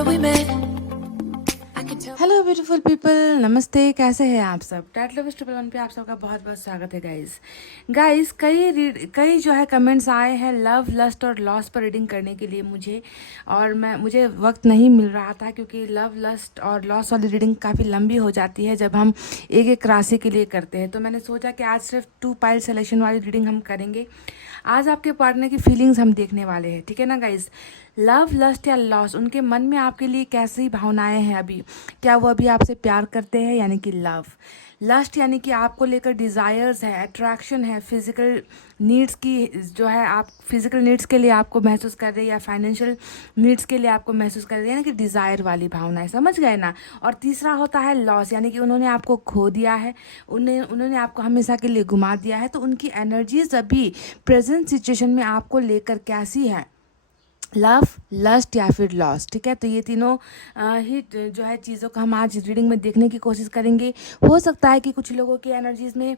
remember we met. I can tell. Hello beautiful people, नमस्ते। कैसे हैं आप सब? टैट लव ट्रिपल वन पे आप सबका बहुत बहुत स्वागत है गाइस। कई जो है कमेंट्स आए हैं लव, लस्ट और लॉस पर रीडिंग करने के लिए मुझे, और मुझे वक्त नहीं मिल रहा था क्योंकि लव, लस्ट और लॉस वाली रीडिंग काफ़ी लंबी हो जाती है जब हम एक एक राशि के लिए करते हैं। तो मैंने सोचा कि आज सिर्फ 2 पाइल सिलेक्शन वाली रीडिंग हम करेंगे। आज आपके पार्टनर की फीलिंग्स हम देखने वाले हैं, ठीक है ना गाइस। लव, लस्ट या लॉस, उनके मन में आपके लिए कैसी भावनाएं हैं अभी? क्या वो अभी आपसे प्यार करते हैं, यानी कि लव। लस्ट यानी कि आपको लेकर डिज़ायर्स है, अट्रैक्शन है, फिजिकल नीड्स की जो है, आप फिजिकल नीड्स के लिए आपको महसूस कर रहे हैं या फाइनेंशियल नीड्स के लिए आपको महसूस कर रहे हैं, यानी कि डिज़ायर वाली भावना है, समझ गए ना। और तीसरा होता है लॉस, यानी कि उन्होंने आपको खो दिया है, उन्होंने आपको हमेशा के लिए घुमा दिया है। तो उनकी एनर्जीज अभी प्रेजेंट सिचुएशन में आपको लेकर कैसी है? लव, लस्ट या फिर लॉस, ठीक है। तो ये तीनों ही जो है चीज़ों को हम आज रीडिंग में देखने की कोशिश करेंगे। हो सकता है कि कुछ लोगों की एनर्जीज में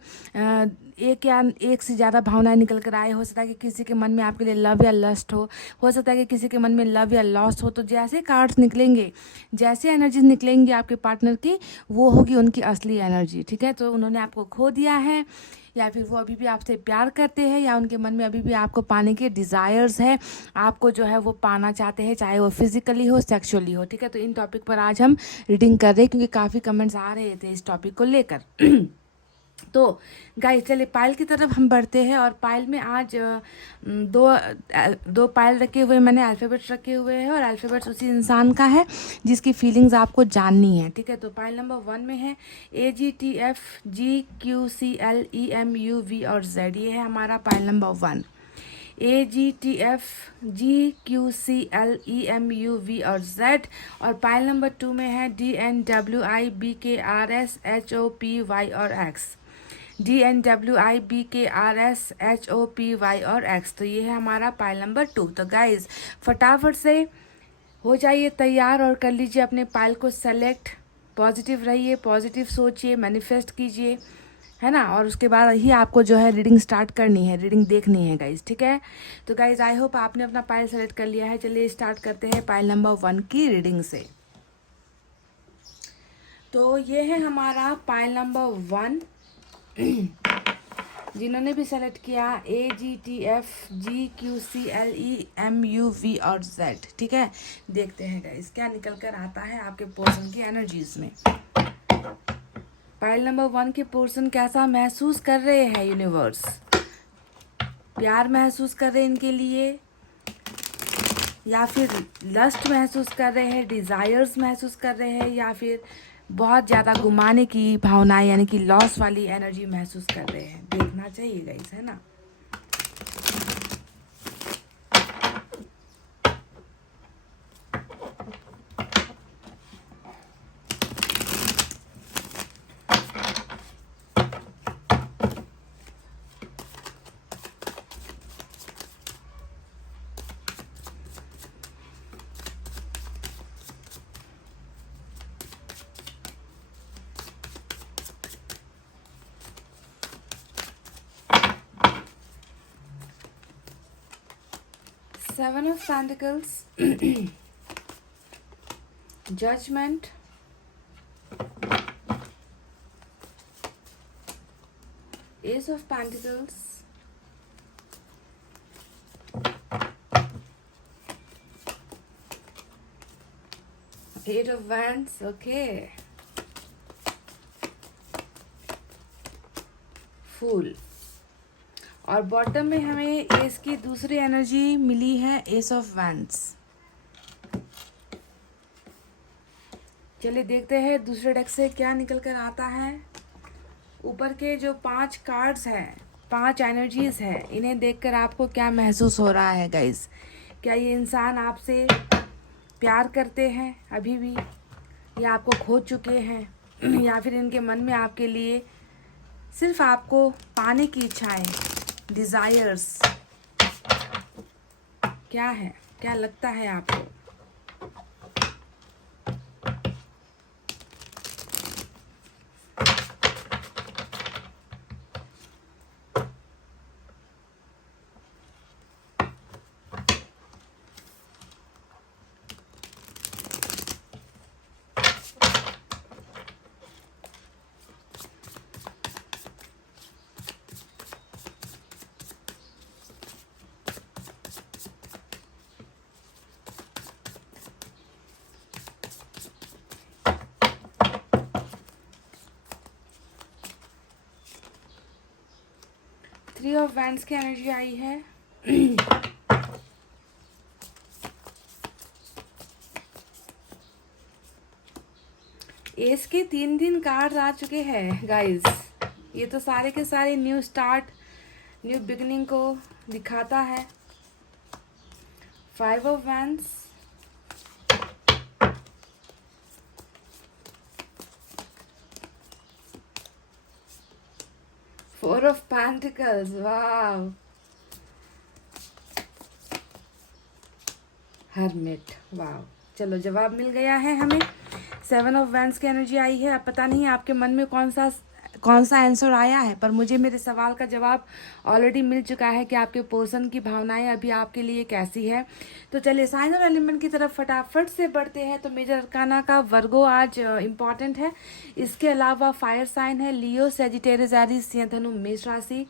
एक या एक से ज़्यादा भावनाएं निकल कर आए। हो सकता है कि किसी के मन में आपके लिए लव या लस्ट हो सकता है कि किसी के मन में लव या लॉस हो। तो जैसे कार्ड्स निकलेंगे, जैसे एनर्जीज निकलेंगी आपके पार्टनर की, वो होगी उनकी असली एनर्जी, ठीक है। तो उन्होंने आपको खो दिया है, या फिर वो अभी भी आपसे प्यार करते हैं, या उनके मन में अभी भी आपको पाने के डिज़ायर्स है, आपको जो है वो पाना चाहते हैं, चाहे वो फिजिकली हो, सेक्सुअली हो, ठीक है। तो इन टॉपिक पर आज हम रीडिंग कर रहे हैं क्योंकि काफ़ी कमेंट्स आ रहे थे इस टॉपिक को लेकर। तो गाइस चलिए पायल की तरफ हम बढ़ते हैं। और पायल में आज दो पायल रखे हुए, मैंने अल्फ़ाबेट्स रखे हुए हैं, और अल्फ़ाबेट्स उसी इंसान का है जिसकी फीलिंग्स आपको जाननी है, ठीक है। तो पायल नंबर 1 में है AGTFGQCLEMUV और Z। ये है हमारा पायल नंबर 1। AGTFGQCLEMUV और Z। और पायल नंबर 2 में है DNWIBKRSHOPY और X। DNWIBKRSHOPY और X। तो ये है हमारा पाइल नंबर 2। तो गाइज फटाफट से हो जाइए तैयार और कर लीजिए अपने पाइल को सेलेक्ट। पॉजिटिव रहिए, पॉजिटिव सोचिए, मैनिफेस्ट कीजिए, है ना। और उसके बाद ही आपको जो है रीडिंग स्टार्ट करनी है, रीडिंग देखनी है गाइज, ठीक है। तो गाइज आई होप आपने अपना पाइल सेलेक्ट कर लिया है। चलिए स्टार्ट करते हैं पाइल नंबर 1 की रीडिंग से। तो ये है हमारा पाइल नंबर 1। जिन्होंने भी सेलेक्ट किया AGTFGQCLEMUV और Z, ठीक है। देखते हैं गाइस क्या निकल कर आता है आपके पोर्शन की एनर्जीज में। पाइल नंबर 1 के पोर्शन कैसा महसूस कर रहे हैं यूनिवर्स? प्यार महसूस कर रहे हैं इनके लिए, या फिर लस्ट महसूस कर रहे हैं, डिज़ायर्स महसूस कर रहे हैं, या फिर बहुत ज़्यादा घुमाने की भावनाएं यानी कि लॉस वाली एनर्जी महसूस कर रहे हैं? देखना चाहिए गाइस, है ना। Seven of Pentacles, Judgment, Ace of Pentacles, Eight of Wands, okay, Fool। और बॉटम में हमें एस की दूसरी एनर्जी मिली है, एस ऑफ वैंड्स। चलिए देखते हैं दूसरे डेक से क्या निकल कर आता है। ऊपर के जो 5 कार्ड्स हैं, 5 एनर्जीज हैं, इन्हें देखकर आपको क्या महसूस हो रहा है गाइस? क्या ये इंसान आपसे प्यार करते हैं अभी भी, या आपको खो चुके हैं, या फिर इनके मन में आपके लिए सिर्फ आपको पाने की इच्छाएं, डिज़ायर्स क्या है? क्या लगता है आपको? 3 ऑफ वैंड्स की एनर्जी आई है। एस के 3 कार्ड आ चुके हैं गाइस। ये तो सारे के सारे न्यू स्टार्ट, न्यू बिगनिंग को दिखाता है। 5 of wands, 4 of pentacles, wow, hermit, wow. चलो जवाब मिल गया है हमें। 7 ऑफ वैंड्स की एनर्जी आई है। अब पता नहीं आपके मन में कौन सा आंसर आया है, पर मुझे मेरे सवाल का जवाब ऑलरेडी मिल चुका है कि आपके पर्सन की भावनाएं अभी आपके लिए कैसी है। तो चलिए साइन और एलिमेंट की तरफ फटाफट से बढ़ते हैं। तो मेजर अरकाना का वर्गो आज इम्पॉर्टेंट है। इसके अलावा फायर साइन है लियो, सेजिटेरियस, एरीज, सिंह, धनु, मेष राशि।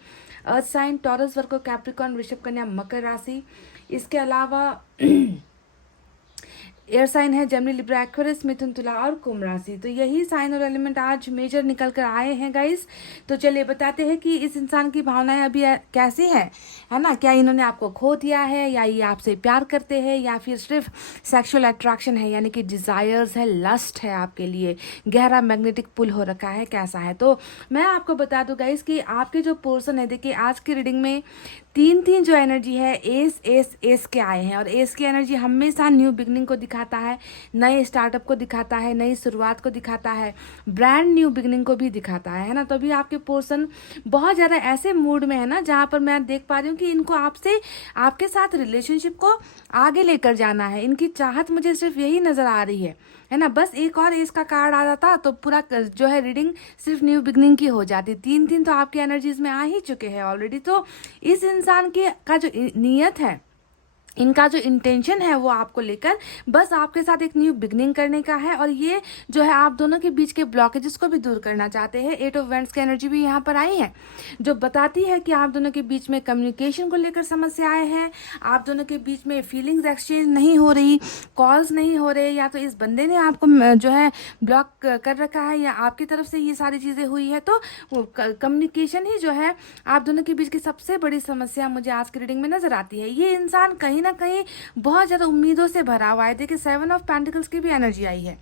Earth sign Taurus, Virgo, Capricorn, वृषभ, कन्या, मकर राशि। इसके अलावा एयर साइन है जेमिनी, लिब्रा, एक्वेरियस, मिथुन, तुला और कुंभ राशि। तो यही साइन और एलिमेंट आज मेजर निकल कर आए हैं गाइस। तो चलिए बताते हैं कि इस इंसान की भावनाएं अभी कैसी है ना। क्या इन्होंने आपको खो दिया है, या ये आपसे प्यार करते हैं, या फिर सिर्फ सेक्सुअल अट्रैक्शन है, यानी कि डिजायर्स है, लस्ट है आपके लिए, गहरा मैग्नेटिक पुल हो रखा है, कैसा है। तो मैं आपको बता दूं गाइस कि आपके जो पर्सन है, देखिए आज की रीडिंग में 3 जो एनर्जी है एस एस एस के आए हैं। और एस की एनर्जी हमेशा न्यू बिगनिंग को दिखाता है, नए स्टार्टअप को दिखाता है, नई शुरुआत को दिखाता है, ब्रांड न्यू बिगनिंग को भी दिखाता है ना। तो अभी आपके पर्सन बहुत ज़्यादा ऐसे मूड में है ना, जहाँ पर मैं देख पा रही हूँ कि इनको आपके साथ रिलेशनशिप को आगे लेकर जाना है। इनकी चाहत मुझे सिर्फ यही नज़र आ रही है ना। बस एक और एस का कार्ड आ जाता तो पूरा जो है रीडिंग सिर्फ न्यू बिगनिंग की हो जाती। 3 तो आपकी एनर्जीज में आ ही चुके हैं ऑलरेडी। तो इस इंसान का जो नीयत है, इनका जो इंटेंशन है वो आपको लेकर बस आपके साथ एक न्यू बिगनिंग करने का है। और ये जो है आप दोनों के बीच के ब्लॉकेजेस को भी दूर करना चाहते हैं। 8 ऑफ वैंड्स की एनर्जी भी यहाँ पर आई है, जो बताती है कि आप दोनों के बीच में कम्युनिकेशन को लेकर समस्याएं हैं, आप दोनों के बीच में फीलिंग्स एक्सचेंज नहीं हो रही, कॉल्स नहीं हो रहे, या तो इस बंदे ने आपको जो है ब्लॉक कर रखा है, या आपकी तरफ से ये सारी चीज़ें हुई है। तो कम्युनिकेशन ही जो है आप दोनों के बीच की सबसे बड़ी समस्या मुझे आज की रीडिंग में नजर आती है। ये इंसान कहीं ना कहीं बहुत ज़्यादा उम्मीदों से भरा हुआ है। देखिए 7 ऑफ पेंटिकल्स की भी एनर्जी आई है।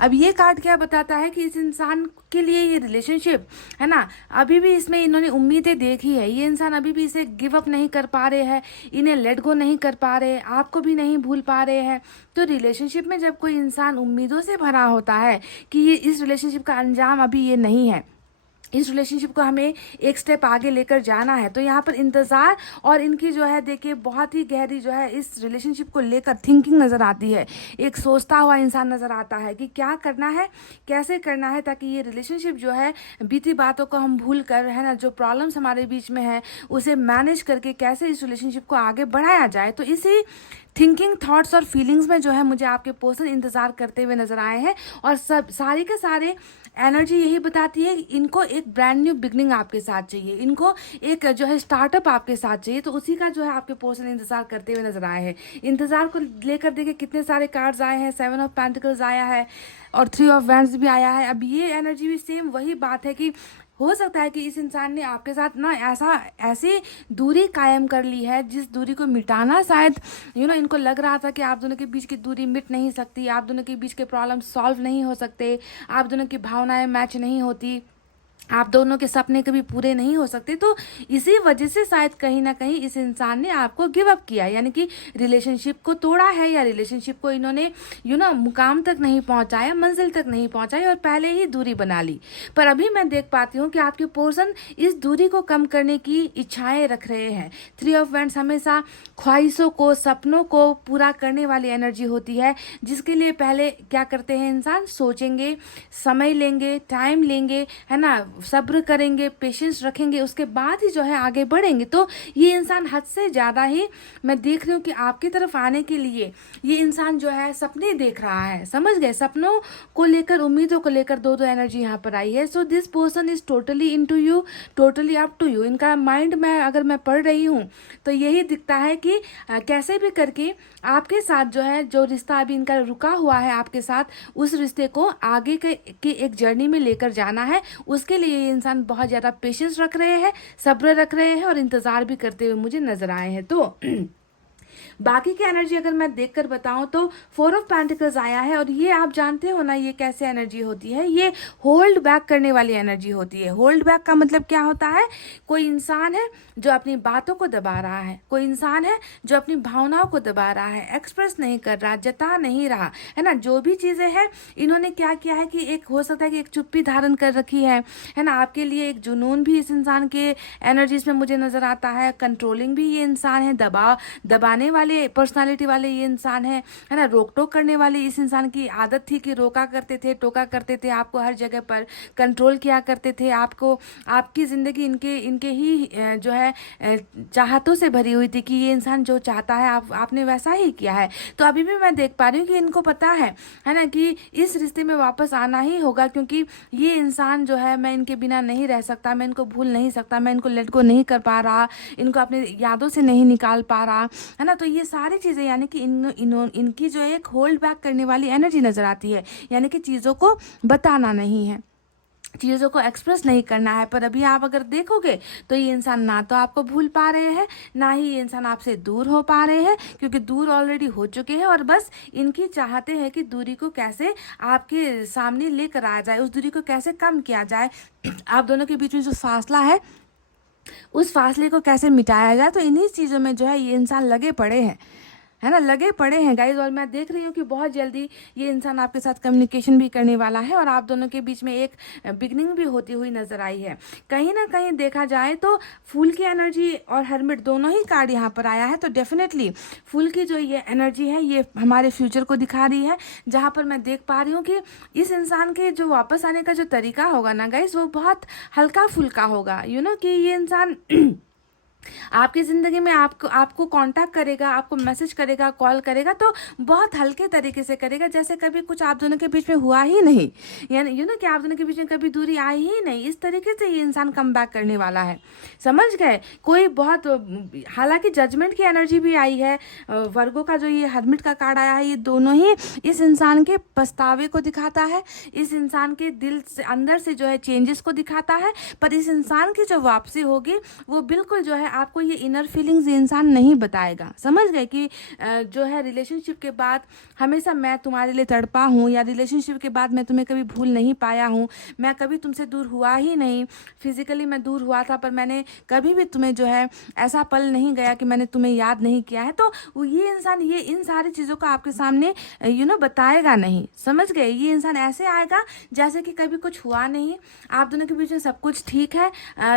अब ये कार्ड क्या बताता है कि इस इंसान के लिए ये रिलेशनशिप है ना, अभी भी इसमें इन्होंने उम्मीदें देखी है। ये इंसान अभी भी इसे गिव अप नहीं कर पा रहे हैं, इन्हें लेट गो नहीं कर पा रहे, आपको भी नहीं भूल पा रहे हैं। तो रिलेशनशिप में जब कोई इंसान उम्मीदों से भरा होता है कि ये इस रिलेशनशिप का अंजाम अभी ये नहीं है, इस रिलेशनशिप को हमें एक स्टेप आगे लेकर जाना है, तो यहाँ पर इंतज़ार और इनकी जो है देखिए बहुत ही गहरी जो है इस रिलेशनशिप को लेकर थिंकिंग नज़र आती है। एक सोचता हुआ इंसान नज़र आता है कि क्या करना है, कैसे करना है, ताकि ये रिलेशनशिप जो है बीती बातों को हम भूल कर है ना, जो प्रॉब्लम्स हमारे बीच में है उसे मैनेज करके कैसे इस रिलेशनशिप को आगे बढ़ाया जाए। तो इसी थिंकिंग, थॉट्स और फीलिंग्स में जो है मुझे आपके पर्सन इंतज़ार करते हुए नज़र आए हैं। और सब सारे के सारे एनर्जी यही बताती है कि इनको एक ब्रांड न्यू बिगनिंग आपके साथ चाहिए, इनको एक जो है स्टार्टअप आपके साथ चाहिए। तो उसी का जो है आपके पर्सन इंतजार करते हुए नजर आए हैं। इंतजार को लेकर देखिए कितने सारे कार्ड्स आए हैं। 7 ऑफ पेंटिकल्स आया है और 3 ऑफ वैंड्स भी आया है। अब ये एनर्जी भी सेम वही बात है कि हो सकता है कि इस इंसान ने आपके साथ ना ऐसी दूरी कायम कर ली है, जिस दूरी को मिटाना शायद इनको लग रहा था कि आप दोनों के बीच की दूरी मिट नहीं सकती, आप दोनों के बीच के प्रॉब्लम सॉल्व नहीं हो सकते, आप दोनों की भावनाएं मैच नहीं होती, आप दोनों के सपने कभी पूरे नहीं हो सकते। तो इसी वजह से शायद कहीं ना कहीं इस इंसान ने आपको गिव अप किया, यानी कि रिलेशनशिप को तोड़ा है, या रिलेशनशिप को इन्होंने मुकाम तक नहीं पहुंचाया, मंजिल तक नहीं पहुंचाई और पहले ही दूरी बना ली। पर अभी मैं देख पाती हूँ कि आपके पर्सन इस दूरी को कम करने की इच्छाएं रख रहे हैं। 3 ऑफ वैंड्स हमेशा ख्वाहिशों को, सपनों को पूरा करने वाली एनर्जी होती है, जिसके लिए पहले क्या करते हैं इंसान, सोचेंगे, समय लेंगे, टाइम लेंगे, है ना, सब्र करेंगे, पेशेंस रखेंगे, उसके बाद ही जो है आगे बढ़ेंगे। तो ये इंसान हद से ज़्यादा ही मैं देख रही हूँ कि आपकी तरफ आने के लिए ये इंसान जो है सपने देख रहा है, समझ गए, सपनों को लेकर, उम्मीदों को लेकर दो एनर्जी यहाँ पर आई है। So this person is totally into you, totally up to you. इनका माइंड में अगर मैं पढ़ रही हूँ तो यही दिखता है कि कैसे भी करके आपके साथ जो है, जो रिश्ता अभी इनका रुका हुआ है आपके साथ, उस रिश्ते को आगे के एक जर्नी में लेकर जाना है। उसके आपके लिए ये इंसान बहुत ज़्यादा पेशेंस रख रहे हैं, सब्र रख रहे हैं और इंतज़ार भी करते हुए मुझे नज़र आए हैं। तो बाकी की एनर्जी अगर मैं देखकर बताऊं तो 4 ऑफ पेंटिकल्स आया है, और ये आप जानते हो ना ये कैसे एनर्जी होती है, ये होल्ड बैक करने वाली एनर्जी होती है। होल्ड बैक का मतलब क्या होता है? कोई इंसान है जो अपनी बातों को दबा रहा है, कोई इंसान है जो अपनी भावनाओं को दबा रहा है, एक्सप्रेस नहीं कर रहा, जता नहीं रहा, है ना। जो भी चीज़ें हैं इन्होंने क्या किया है कि एक हो सकता है कि एक चुप्पी धारण कर रखी है ना। आपके लिए एक जुनून भी इस इंसान के एनर्जीज में मुझे नज़र आता है, कंट्रोलिंग भी ये इंसान है, दबाने वाले पर्सनालिटी वाले ये इंसान है ना। रोक टोक करने वाली इस इंसान की आदत थी कि रोका करते थे, टोका करते थे, आपको हर जगह पर कंट्रोल किया करते थे, आपको आपकी ज़िंदगी इनके ही जो है चाहतों से भरी हुई थी कि ये इंसान जो चाहता है आपने वैसा ही किया है। तो अभी भी मैं देख पा रही हूँ कि इनको पता है ना कि इस रिश्ते में वापस आना ही होगा, क्योंकि ये इंसान जो है मैं इनके बिना नहीं रह सकता, मैं इनको भूल नहीं सकता, मैं इनको लेट गो नहीं कर पा रहा, इनको अपने यादों से नहीं निकाल पा रहा, है ना। तो ये सारी चीज़ें यानी कि इनकी जो एक होल्ड बैक करने वाली एनर्जी नज़र आती है, यानी कि चीज़ों को बताना नहीं है, चीज़ों को एक्सप्रेस नहीं करना है। पर अभी आप अगर देखोगे तो ये इंसान ना तो आपको भूल पा रहे हैं, ना ही ये इंसान आपसे दूर हो पा रहे हैं, क्योंकि दूर ऑलरेडी हो चुके हैं, और बस इनकी चाहते हैं कि दूरी को कैसे आपके सामने लेकर आ जाए, उस दूरी को कैसे कम किया जाए, आप दोनों के बीच में जो फासला है उस फासले को कैसे मिटाया जाए। तो इन्हीं चीज़ों में जो है ये इंसान लगे पड़े हैं, है ना, लगे पड़े हैं गाइज। और मैं देख रही हूँ कि बहुत जल्दी ये इंसान आपके साथ कम्युनिकेशन भी करने वाला है, और आप दोनों के बीच में एक बिगनिंग भी होती हुई नजर आई है। कहीं ना कहीं देखा जाए तो फूल की एनर्जी और हर्मिट दोनों ही कार्ड यहाँ पर आया है, तो डेफिनेटली फूल की जो ये एनर्जी है ये हमारे फ्यूचर को दिखा रही है, जहाँ पर मैं देख पा रही हूँ कि इस इंसान के जो वापस आने का जो तरीका होगा ना गाइज, वो बहुत हल्का फुल्का होगा। कि ये इंसान आपकी ज़िंदगी में आपको कांटेक्ट करेगा, आपको मैसेज करेगा, कॉल करेगा, तो बहुत हल्के तरीके से करेगा, जैसे कभी कुछ आप दोनों के बीच में हुआ ही नहीं, यानी कि आप दोनों के बीच में कभी दूरी आई ही नहीं। इस तरीके से ये इंसान कम बैक करने वाला है, समझ गए। कोई बहुत, हालांकि जजमेंट की एनर्जी भी आई है, वर्गो का जो ये हर्मिट का कार्ड आया है, ये दोनों ही इस इंसान के पछतावे को दिखाता है, इस इंसान के दिल से अंदर से जो है चेंजेस को दिखाता है। पर इस इंसान की जो वापसी होगी वो बिल्कुल जो है आपको ये इनर फीलिंग्स ये इंसान नहीं बताएगा, समझ गए, कि जो है रिलेशनशिप के बाद हमेशा मैं तुम्हारे लिए तड़पा हूँ, या रिलेशनशिप के बाद मैं तुम्हें कभी भूल नहीं पाया हूँ, मैं कभी तुमसे दूर हुआ ही नहीं, फिजिकली मैं दूर हुआ था पर मैंने कभी भी तुम्हें जो है ऐसा पल नहीं गया कि मैंने तुम्हें याद नहीं किया है। तो ये इंसान ये इन सारी चीज़ों को आपके सामने बताएगा नहीं, समझ गए। ये इंसान ऐसे आएगा जैसे कि कभी कुछ हुआ नहीं, आप दोनों के बीच में सब कुछ ठीक है,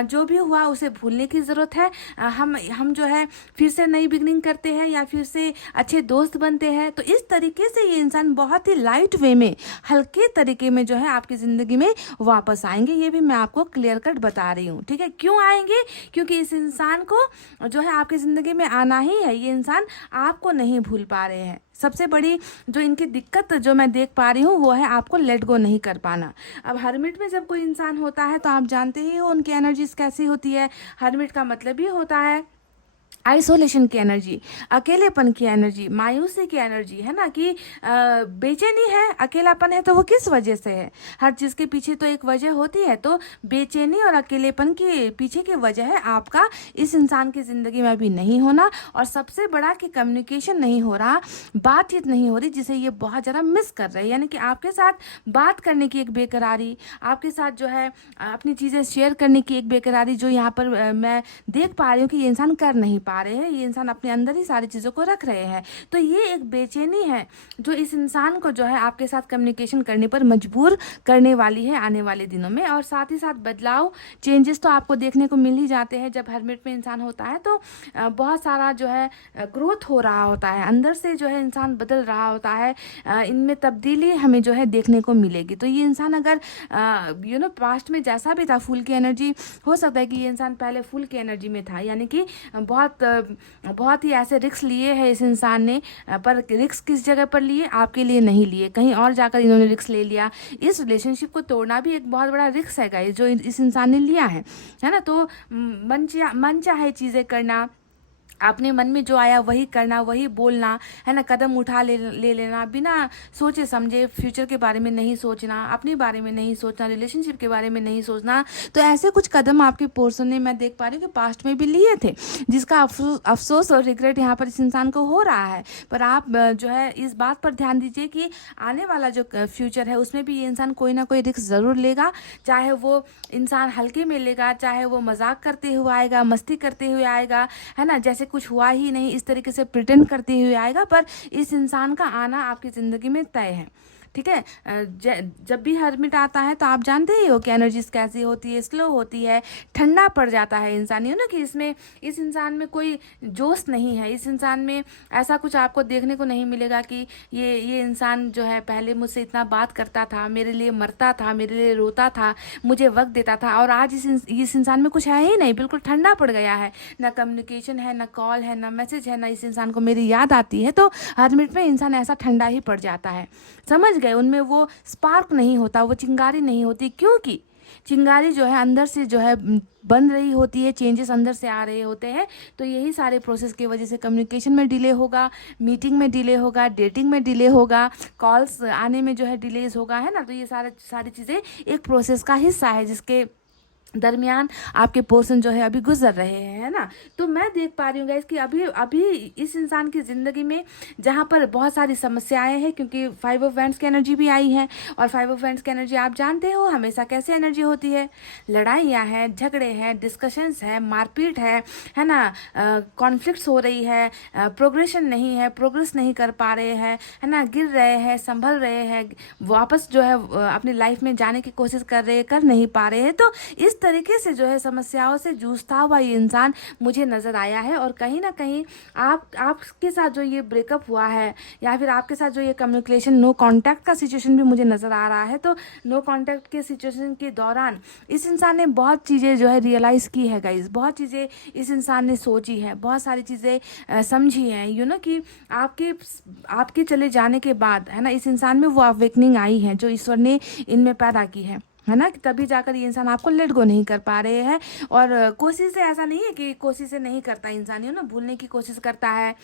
जो भी हुआ उसे भूलने की ज़रूरत है, हम जो है फिर से नई बिगनिंग करते हैं या फिर से अच्छे दोस्त बनते हैं। तो इस तरीके से ये इंसान बहुत ही लाइट वे में, हल्के तरीके में जो है आपकी ज़िंदगी में वापस आएंगे। ये भी मैं आपको क्लियर कट बता रही हूँ, ठीक है। क्यों आएंगे? क्योंकि इस इंसान को जो है आपकी ज़िंदगी में आना ही है, ये इंसान आपको नहीं भूल पा रहे हैं। सबसे बड़ी जो इनकी दिक्कत जो मैं देख पा रही हूँ वो है आपको लेट गो नहीं कर पाना। अब हर्मिट में जब कोई इंसान होता है तो आप जानते ही हो उनकी एनर्जीज कैसी होती है। हर्मिट का मतलब ही होता है आइसोलेशन की एनर्जी, अकेलेपन की एनर्जी, मायूसी की एनर्जी, है ना, कि बेचैनी है, अकेलापन है, तो वो किस वजह से है? हर चीज़ के पीछे तो एक वजह होती है। तो बेचैनी और अकेलेपन के पीछे की वजह है आपका इस इंसान की ज़िंदगी में अभी नहीं होना, और सबसे बड़ा कि कम्युनिकेशन नहीं हो रहा, बातचीत नहीं हो रही, जिसे ये बहुत ज़्यादा मिस कर रहे हैं। यानी कि आपके साथ बात करने की एक बेकरारी, आपके साथ जो है अपनी चीज़ें शेयर करने की एक बेकरारी, जो यहाँ पर मैं देख पा रही हूँ कि ये इंसान कर नहीं पा रहे हैं। ये इंसान अपने अंदर ही सारी चीज़ों को रख रहे हैं। तो ये एक बेचैनी है जो इस इंसान को जो है आपके साथ कम्युनिकेशन करने पर मजबूर करने वाली है आने वाले दिनों में। और साथ ही साथ बदलाव, चेंजेस तो आपको देखने को मिल ही जाते हैं। जब हर्मिट में इंसान होता है तो बहुत सारा जो है ग्रोथ हो रहा होता है, अंदर से जो है इंसान बदल रहा होता है, इनमें तब्दीली हमें जो है देखने को मिलेगी। तो ये इंसान अगर पास्ट में जैसा भी था, फूल की एनर्जी, हो सकता है कि ये इंसान पहले फूल की एनर्जी में था, यानी कि बहुत ही ऐसे रिस्क लिए हैं इस इंसान ने। पर रिस्क किस जगह पर लिए? आपके लिए नहीं लिए, कहीं और जाकर इन्होंने रिस्क ले लिया। इस रिलेशनशिप को तोड़ना भी एक बहुत बड़ा रिस्क है गाइस, जो इस इंसान ने लिया है ना। तो मन चाहे चीज़ें करना, अपने मन में जो आया वही करना, वही बोलना, है ना, कदम उठा ले लेना, बिना सोचे समझे, फ्यूचर के बारे में नहीं सोचना, अपने बारे में नहीं सोचना, रिलेशनशिप के बारे में नहीं सोचना। तो ऐसे कुछ कदम आपके पर्सन ने, मैं देख पा रही हूँ कि पास्ट में भी लिए थे, जिसका अफसोस और रिग्रेट यहाँ पर इस इंसान को हो रहा है। पर आप जो है इस बात पर ध्यान दीजिए कि आने वाला जो फ्यूचर है उसमें भी ये इंसान कोई ना कोई रिस्क ज़रूर लेगा। चाहे वो इंसान हल्के में लेगा, चाहे वो मजाक करते हुए आएगा, मस्ती करते हुए आएगा, है ना, जैसे कुछ हुआ ही नहीं इस तरीके से प्रिटेंड करते हुए आएगा, पर इस इंसान का आना आपकी ज़िंदगी में तय है। ठीक है। जब भी हर्मिट आता है तो आप जानते ही हो कि एनर्जीज कैसी होती है, स्लो होती है, ठंडा पड़ जाता है इंसान, ना कि इसमें इस इंसान में कोई जोश नहीं है। इस इंसान में ऐसा कुछ आपको देखने को नहीं मिलेगा कि ये इंसान जो है पहले मुझसे इतना बात करता था, मेरे लिए मरता था, मेरे लिए रोता था, मुझे वक्त देता था, और आज इस इंसान में कुछ है ही नहीं, बिल्कुल ठंडा पड़ गया है। ना कम्युनिकेशन है, ना कॉल है, ना मैसेज है, ना इस इंसान को मेरी याद आती है। तो हर्मिट में इंसान ऐसा ठंडा ही पड़ जाता है, समझ गए। उनमें वो स्पार्क नहीं होता, वो चिंगारी नहीं होती, क्योंकि चिंगारी जो है अंदर से जो है बन रही होती है, चेंजेस अंदर से आ रहे होते हैं। तो यही सारे प्रोसेस की वजह से कम्युनिकेशन में डिले होगा, मीटिंग में डिले होगा, डेटिंग में डिले होगा, कॉल्स आने में जो है डिलेज होगा, है ना। तो ये सारी चीज़ें एक प्रोसेस का हिस्सा है जिसके दरमियान आपके पर्सन जो है अभी गुजर रहे हैं, है ना। तो मैं देख पा रही हूँ गाइस कि अभी इस इंसान की ज़िंदगी में जहाँ पर बहुत सारी समस्याएं हैं, क्योंकि 5 ऑफ वैंड्स की एनर्जी भी आई है, और 5 ऑफ वैंड्स की एनर्जी आप जानते हो हमेशा कैसे एनर्जी होती है। लड़ाइयाँ हैं, झगड़े हैं, डिस्कशंस है, मारपीट है ना, कॉन्फ्लिक्ट्स हो रही है, प्रोग्रेशन नहीं है, प्रोग्रेस नहीं कर पा रहे हैं, है ना, गिर रहे हैं, संभल रहे हैं, वापस जो है अपनी लाइफ में जाने की कोशिश कर नहीं पा रहे हैं। तो इस तरीके से जो है समस्याओं से जूझता हुआ ये इंसान मुझे नज़र आया है। और कहीं ना कहीं आपके साथ जो ये ब्रेकअप हुआ है, या फिर आपके साथ जो ये कम्युनिकेशन नो कांटेक्ट का सिचुएशन भी मुझे नज़र आ रहा है। तो नो कांटेक्ट के सिचुएशन के दौरान इस इंसान ने बहुत चीज़ें जो है रियलाइज़ की है गाइज, बहुत चीज़ें इस इंसान ने सोची है, बहुत सारी चीज़ें समझी हैं, कि आपके चले जाने के बाद, है ना, इस इंसान में वो अवेकनिंग आई है जो ईश्वर ने इनमें पैदा की है ना, कि तभी जाकर ये इंसान आपको लेट गो नहीं कर पा रहे हैं। और कोशिश से ऐसा नहीं है कि कोशिश से नहीं करता इंसान, ना भूलने की कोशिश करता है,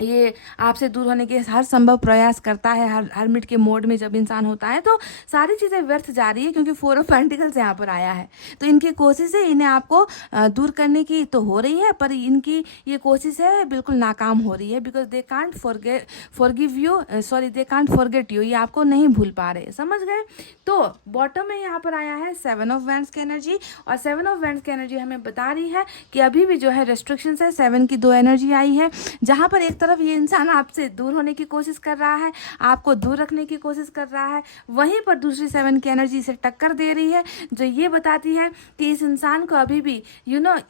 ये आपसे दूर होने के हर संभव प्रयास करता है। हर्मिट के मोड में जब इंसान होता है तो सारी चीज़ें व्यर्थ जा रही है, क्योंकि 4 ऑफ पेंटिकल्स यहाँ पर आया है। तो इनकी कोशिशें इन्हें आपको दूर करने की तो हो रही है, पर इनकी ये कोशिश है बिल्कुल नाकाम हो रही है, because they can't forgive you, they can't forget you, ये आपको नहीं भूल पा रहे, समझ गए। तो बॉटम में यहाँ पर आया है 7 ऑफ वैंड्स की एनर्जी, और 7 ऑफ वैंड्स की एनर्जी हमें बता रही है कि अभी भी जो है रेस्ट्रिक्शंस है। 7 की 2 एनर्जी आई है, जहाँ पर एक तरफ ये इंसान आपसे दूर होने की कोशिश कर रहा है, आपको दूर रखने की कोशिश कर रहा है, वहीं पर दूसरी 7 की एनर्जी इसे टक्कर दे रही है, जो ये बताती है कि इस इंसान को अभी भी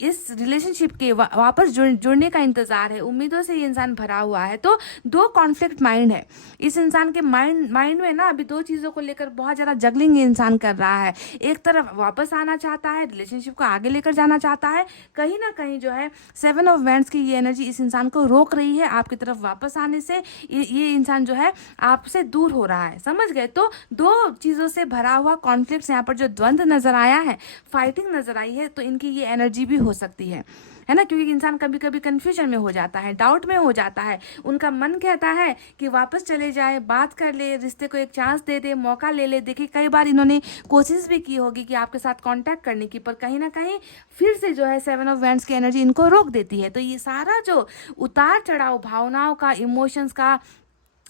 इस रिलेशनशिप के वापस जुड़ने का इंतजार है, उम्मीदों से ये इंसान भरा हुआ है। तो 2 कॉन्फ्लिक्ट माइंड है इस इंसान के माइंड में ना, अभी 2 चीज़ों को लेकर बहुत ज़्यादा जगलिंग इंसान कर रहा है। एक तरफ वापस आना चाहता है, रिलेशनशिप को आगे लेकर जाना चाहता है, कहीं ना कहीं जो है 7 ऑफ वैंड्स की ये एनर्जी इस इंसान को रोक रही है आपकी तरफ वापस आने से। ये इंसान जो है आपसे दूर हो रहा है, समझ गए। तो 2 चीज़ों से भरा हुआ कॉन्फ्लिक्ट्स, यहाँ पर जो द्वंद्व नजर आया है, फाइटिंग नजर आई है, तो इनकी ये एनर्जी भी हो सकती है ना, क्योंकि इंसान कभी कभी कन्फ्यूजन में हो जाता है, डाउट में हो जाता है, उनका मन कहता है कि वापस चले जाए, बात कर ले, रिश्ते को एक चांस दे दे, मौका ले ले। देखिए कई बार इन्होंने कोशिश भी की होगी कि आपके साथ कांटेक्ट करने की, पर कहीं ना कहीं फिर से जो है 7 ऑफ वैंड्स की एनर्जी इनको रोक देती है। तो ये सारा जो उतार चढ़ाव भावनाओं का, इमोशंस का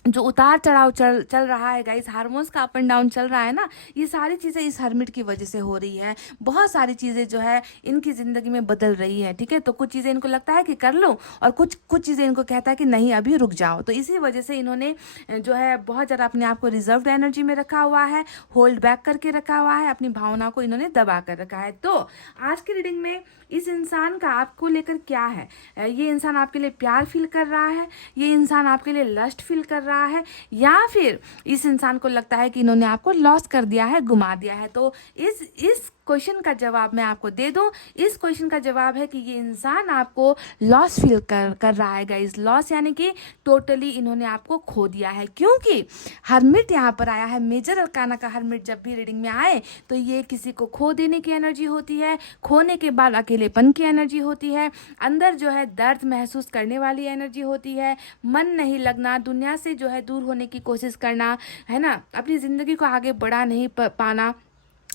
जो उतार चढ़ाव चल रहा है गाइस, हार्मोन्स का अप एंड डाउन चल रहा है ना, ये सारी चीज़ें इस हर्मिट की वजह से हो रही है। बहुत सारी चीज़ें जो है इनकी ज़िंदगी में बदल रही है, ठीक है। तो कुछ चीज़ें इनको लगता है कि कर लो, और कुछ चीज़ें इनको कहता है कि नहीं अभी रुक जाओ। तो इसी वजह से इन्होंने जो है बहुत ज़्यादा अपने आप को रिजर्व्ड एनर्जी में रखा हुआ है, होल्ड बैक करके रखा हुआ है, अपनी भावना को इन्होंने दबा कर रखा है। तो आज की रीडिंग में इस इंसान का आपको लेकर क्या है, ये इंसान आपके लिए प्यार फील कर रहा है, ये इंसान आपके लिए लस्ट फील कर रहा है, या फिर इस इंसान को लगता है कि इन्होंने आपको लॉस कर दिया है, गुमा दिया है। तो इस क्वेश्चन का जवाब मैं आपको दे दूं। इस क्वेश्चन का जवाब है कि ये इंसान आपको लॉस फील कर रहा है गाइस। लॉस यानी कि टोटली इन्होंने आपको खो दिया है, क्योंकि हरमिट यहाँ पर आया है। मेजर अरकाना का हरमिट जब भी रीडिंग में आए तो ये किसी को खो देने की एनर्जी होती है, खोने के बाद अकेलेपन की एनर्जी होती है, अंदर जो है दर्द महसूस करने वाली एनर्जी होती है, मन नहीं लगना, दुनिया से जो है दूर होने की कोशिश करना, है ना, अपनी ज़िंदगी को आगे बढ़ा नहीं पाना,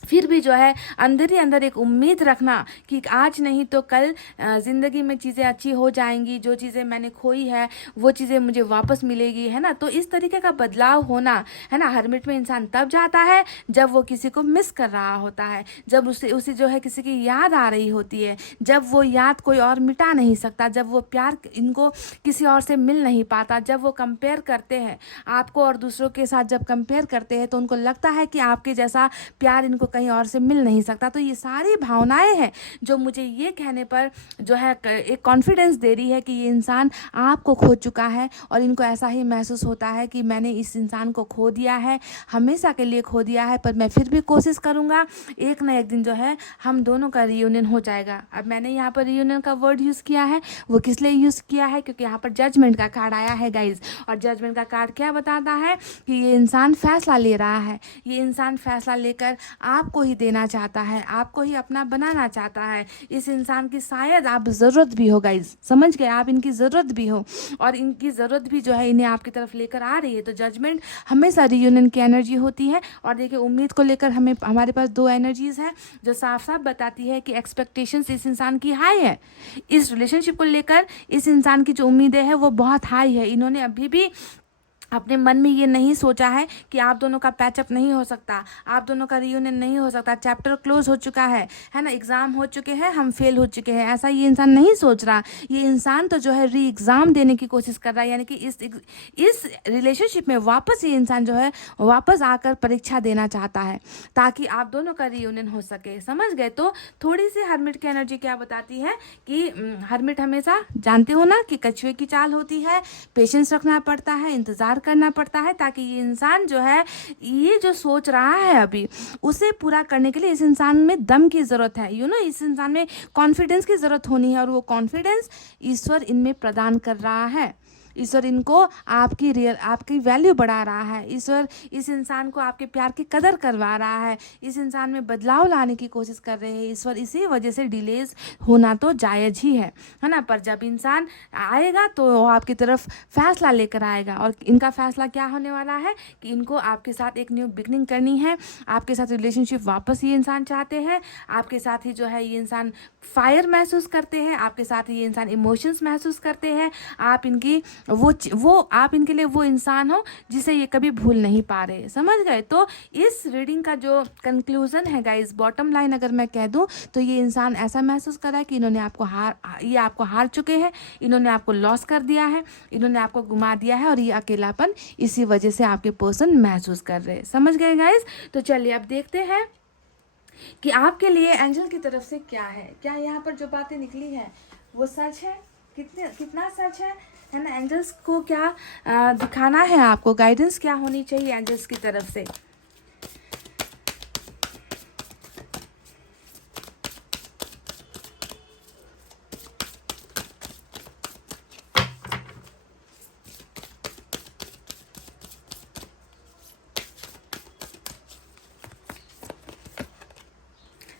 फिर भी जो है अंदर ही अंदर एक उम्मीद रखना कि आज नहीं तो कल ज़िंदगी में चीज़ें अच्छी हो जाएंगी, जो चीज़ें मैंने खोई है वो चीज़ें मुझे वापस मिलेगी, है ना। तो इस तरीके का बदलाव होना, है ना, हरमिट में इंसान तब जाता है जब वो किसी को मिस कर रहा होता है, जब उसे जो है किसी की याद आ रही होती है, जब वो याद कोई और मिटा नहीं सकता, जब वो प्यार इनको किसी और से मिल नहीं पाता, जब वो कंपेयर करते हैं आपको और दूसरों के साथ, जब कंपेयर करते हैं तो उनको लगता है कि आपके जैसा प्यार इनको कहीं और से मिल नहीं सकता। तो ये सारी भावनाएं हैं जो मुझे ये कहने पर जो है एक कॉन्फिडेंस दे रही है कि ये इंसान आपको खो चुका है और इनको ऐसा ही महसूस होता है कि मैंने इस इंसान को खो दिया है, हमेशा के लिए खो दिया है, पर मैं फिर भी कोशिश करूँगा, एक ना एक दिन जो है हम दोनों का रियूनियन हो जाएगा। अब मैंने यहाँ पर रियूनियन का वर्ड यूज़ किया है, वो किस लिए यूज़ किया है, क्योंकि यहाँ पर जजमेंट का कार्ड आया है गाइज। और जजमेंट का कार्ड क्या बताता है कि ये इंसान फैसला ले रहा है, ये इंसान फैसला लेकर आपको ही देना चाहता है, आपको ही अपना बनाना चाहता है। इस इंसान की शायद आप ज़रूरत भी हो गाइज, समझ गए, आप इनकी ज़रूरत भी हो और इनकी ज़रूरत भी जो है इन्हें आपकी तरफ लेकर आ रही है। तो जजमेंट हमेशा रियूनियन की एनर्जी होती है। और देखिए उम्मीद को लेकर हमारे पास दो एनर्जीज़ हैं जो साफ साफ बताती है कि एक्सपेक्टेशंस इस इंसान की हाई है, इस रिलेशनशिप को लेकर इस इंसान की जो उम्मीदें हैं वो बहुत हाई है। इन्होंने अभी भी अपने मन में ये नहीं सोचा है कि आप दोनों का पैचअप नहीं हो सकता, आप दोनों का रियूनियन नहीं हो सकता, चैप्टर क्लोज हो चुका है ना, एग्ज़ाम हो चुके हैं, हम फेल हो चुके हैं, ऐसा ये इंसान नहीं सोच रहा। ये इंसान तो जो है री एग्ज़ाम देने की कोशिश कर रहा है, यानी कि इस रिलेशनशिप में वापस ये इंसान जो है वापस आकर परीक्षा देना चाहता है ताकि आप दोनों का रियूनियन हो सके, समझ गए। तो थोड़ी सी हरमिट की एनर्जी क्या बताती है कि हरमिट हमेशा जानते हो ना कि कछुए की चाल होती है, पेशेंस रखना पड़ता है, इंतज़ार करना पड़ता है, ताकि ये इंसान जो है ये जो सोच रहा है अभी उसे पूरा करने के लिए इस इंसान में दम की ज़रूरत है, इस इंसान में कॉन्फिडेंस की ज़रूरत होनी है। और वो कॉन्फिडेंस ईश्वर इनमें प्रदान कर रहा है। ईश्वर इनको आपकी वैल्यू बढ़ा रहा है। ईश्वर इस इंसान को आपके प्यार की कदर करवा रहा है, इस इंसान में बदलाव लाने की कोशिश कर रहे हैं ईश्वर। इसी वजह से डिलेज होना तो जायज़ ही है ना। पर जब इंसान आएगा तो वो आपकी तरफ फैसला लेकर आएगा और इनका फैसला क्या होने वाला है कि इनको आपके साथ एक न्यू बिगनिंग करनी है, आपके साथ रिलेशनशिप वापस ये इंसान चाहते हैं, आपके साथ ही जो है ये इंसान फायर महसूस करते हैं, आपके साथ ही ये इंसान इमोशंस महसूस करते हैं। आप इनकी वो आप इनके लिए वो इंसान हो जिसे ये कभी भूल नहीं पा रहे, समझ गए। तो इस रीडिंग का जो कंक्लूजन है गाइस, बॉटम लाइन अगर मैं कह दूं तो ये इंसान ऐसा महसूस कर रहा है कि इन्होंने आपको हार चुके हैं, इन्होंने आपको लॉस कर दिया है, इन्होंने आपको घुमा दिया है और ये अकेलापन इसी वजह से आपके पर्सन महसूस कर रहे हैं, समझ गए गाइस। तो चलिए अब देखते हैं कि आपके लिए एंजल की तरफ से क्या है, क्या यहाँ पर जो बातें निकली हैं वो सच है, कितना सच है ना। एंजल्स को क्या दिखाना है, आपको गाइडेंस क्या होनी चाहिए एंजल्स की तरफ से।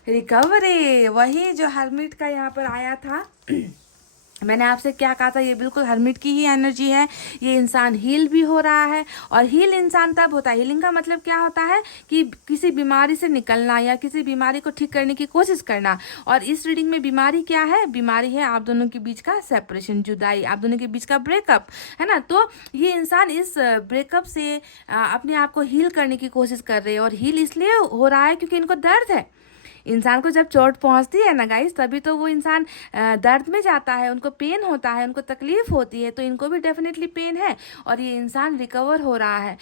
रिकवरी, वही जो हर्मिट का यहाँ पर आया था। मैंने आपसे क्या कहा था, ये बिल्कुल हर्मिट की ही एनर्जी है। ये इंसान हील भी हो रहा है और हील इंसान तब होता है, हीलिंग का मतलब क्या होता है कि किसी बीमारी से निकलना या किसी बीमारी को ठीक करने की कोशिश करना। और इस रीडिंग में बीमारी क्या है, बीमारी है आप दोनों के बीच का सेपरेशन, जुदाई, आप दोनों के बीच का ब्रेकअप, है ना। तो ये इंसान इस ब्रेकअप से अपने आप को हील करने की कोशिश कर रहे हैं और हील इसलिए हो रहा है क्योंकि इनको दर्द है। इंसान को जब चोट पहुंचती है ना गाइस, तभी तो वो इंसान दर्द में जाता है, उनको पेन होता है, उनको तकलीफ होती है, तो इनको भी डेफिनेटली पेन है। और ये इंसान रिकवर हो रहा है,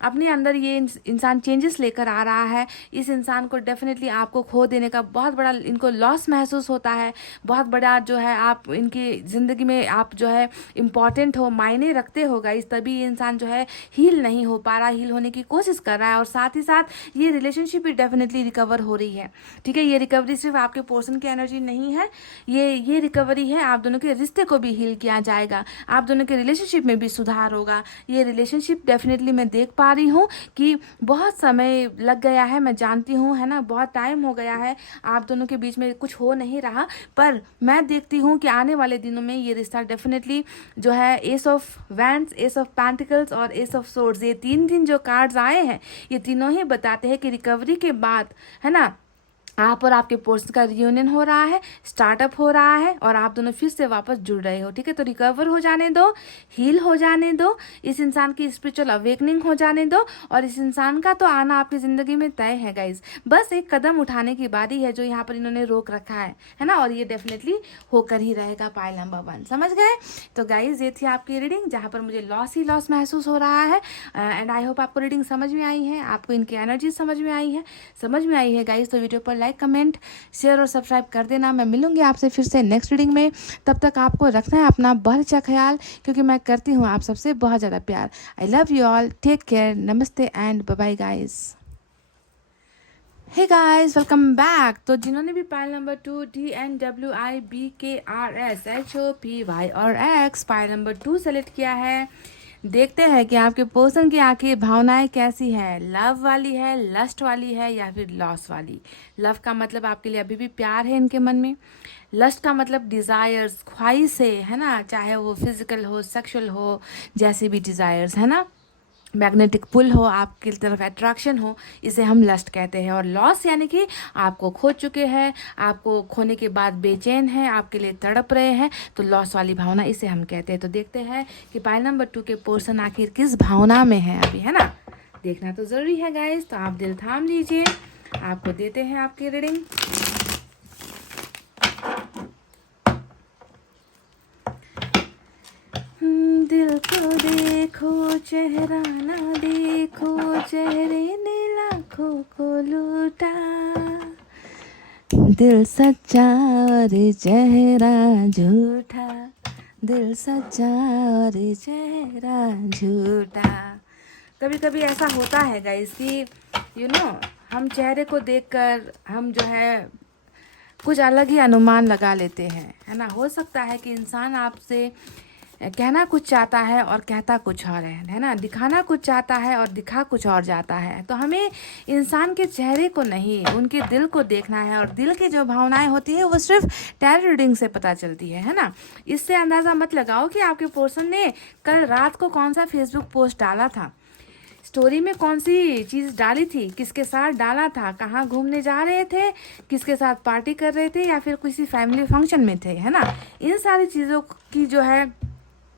अपने अंदर ये इंसान चेंजेस लेकर आ रहा है। इस इंसान को डेफिनेटली आपको खो देने का बहुत बड़ा इनको लॉस महसूस होता है, बहुत बड़ा जो है आप इनकी ज़िंदगी में आप जो है इम्पॉर्टेंट हो, मायने रखते हो गाइस, तभी ये इंसान जो है हील नहीं हो पा रहा, हील होने की कोशिश कर रहा है। और साथ ही साथ ये रिलेशनशिप भी डेफिनेटली रिकवर हो रही है, ठीक है। ये रिकवरी सिर्फ आपके पोर्शन की एनर्जी नहीं है, ये रिकवरी है, आप दोनों के रिश्ते को भी हील किया जाएगा, आप दोनों के रिलेशनशिप में भी सुधार होगा। ये रिलेशनशिप डेफिनेटली मैं देख पा रही हूँ कि बहुत समय लग गया है, मैं जानती हूँ, है ना, बहुत टाइम हो गया है, आप दोनों के बीच में कुछ हो नहीं रहा, पर मैं देखती हूँ कि आने वाले दिनों में ये रिश्ता डेफिनेटली जो है, S of wands, S of pentacles और एस ऑफ सोर्ड्स, ये तीन जो कार्ड्स आए हैं, ये तीनों ही बताते हैं कि रिकवरी के बाद, है ना, आप और आपके पोर्शन का रियूनियन हो रहा है, स्टार्टअप हो रहा है और आप दोनों फिर से वापस जुड़ रहे हो, ठीक है। तो रिकवर हो जाने दो, हील हो जाने दो, इस इंसान की स्पिरिचुअल अवेकनिंग हो जाने दो और इस इंसान का तो आना आपकी ज़िंदगी में तय है गाइज। बस एक कदम उठाने की बारी है जो यहाँ पर इन्होंने रोक रखा है ना, और ये डेफिनेटली होकर ही रहेगा पाइल नंबर 1, समझ गए। तो गाइज ये थी आपकी रीडिंग जहाँ पर मुझे लॉस ही लॉस महसूस हो रहा है, एंड आई होप आपको रीडिंग समझ में आई है, आपको इनकी एनर्जी समझ में आई है गाइज। तो वीडियो पर लाइक, कमेंट, शेयर और सब्सक्राइब कर देना। मैं मिलूंगी आपसे फिर से नेक्स्ट रीडिंग में, तब तक आपको रखना है अपना बहुत अच्छा ख्याल, क्योंकि मैं करती हूँ आप सबसे बहुत ज़्यादा प्यार। I love you all, take care, नमस्ते and bye bye guys. Hey guys, welcome back. तो जिन्होंने भी पाइल नंबर 2 DNWIBKRSHOPY और X पाइल नंबर 2 सेलेक्ट किया है, देखते हैं कि आपके पर्सन की आखिर भावनाएं कैसी है, लव वाली है, लस्ट वाली है या फिर लॉस वाली। लव का मतलब आपके लिए अभी भी प्यार है इनके मन में, लस्ट का मतलब डिज़ायर्स, ख्वाहिशें, है ना, चाहे वो फिजिकल हो, सेक्सुअल हो, जैसे भी डिज़ायर्स, है ना, मैग्नेटिक पुल हो, आपकी तरफ अट्रैक्शन हो, इसे हम लस्ट कहते हैं। और लॉस यानी कि आपको खो चुके हैं, आपको खोने के बाद बेचैन है, आपके लिए तड़प रहे हैं, तो लॉस वाली भावना इसे हम कहते हैं। तो देखते हैं कि पाइल नंबर 2 के पर्सन आखिर किस भावना में है अभी, है ना, देखना तो ज़रूरी है गाइस। तो आप दिल थाम लीजिए, आपको देते हैं आपकी रीडिंग। दिल को देखो, चेहरा ना देखो, चेहरे ने लाखों को लूटा, दिल सच्चा और चेहरा झूठा, दिल सच्चा और चेहरा झूठा। कभी कभी ऐसा होता है गाइस कि हम चेहरे को देखकर हम जो है कुछ अलग ही अनुमान लगा लेते हैं, है ना। हो सकता है कि इंसान आपसे कहना कुछ चाहता है और कहता कुछ और है ना, दिखाना कुछ चाहता है और दिखा कुछ और जाता है। तो हमें इंसान के चेहरे को नहीं, उनके दिल को देखना है, और दिल की जो भावनाएं होती है वो सिर्फ टैरो रीडिंग से पता चलती है ना। इससे अंदाज़ा मत लगाओ कि आपके पर्सन ने कल रात को कौन सा फेसबुक पोस्ट डाला था, स्टोरी में कौन सी चीज़ डाली थी, किसके साथ डाला था, कहाँ घूमने जा रहे थे, किसके साथ पार्टी कर रहे थे या फिर किसी फैमिली फंक्शन में थे, है ना। इन सारी चीज़ों की जो है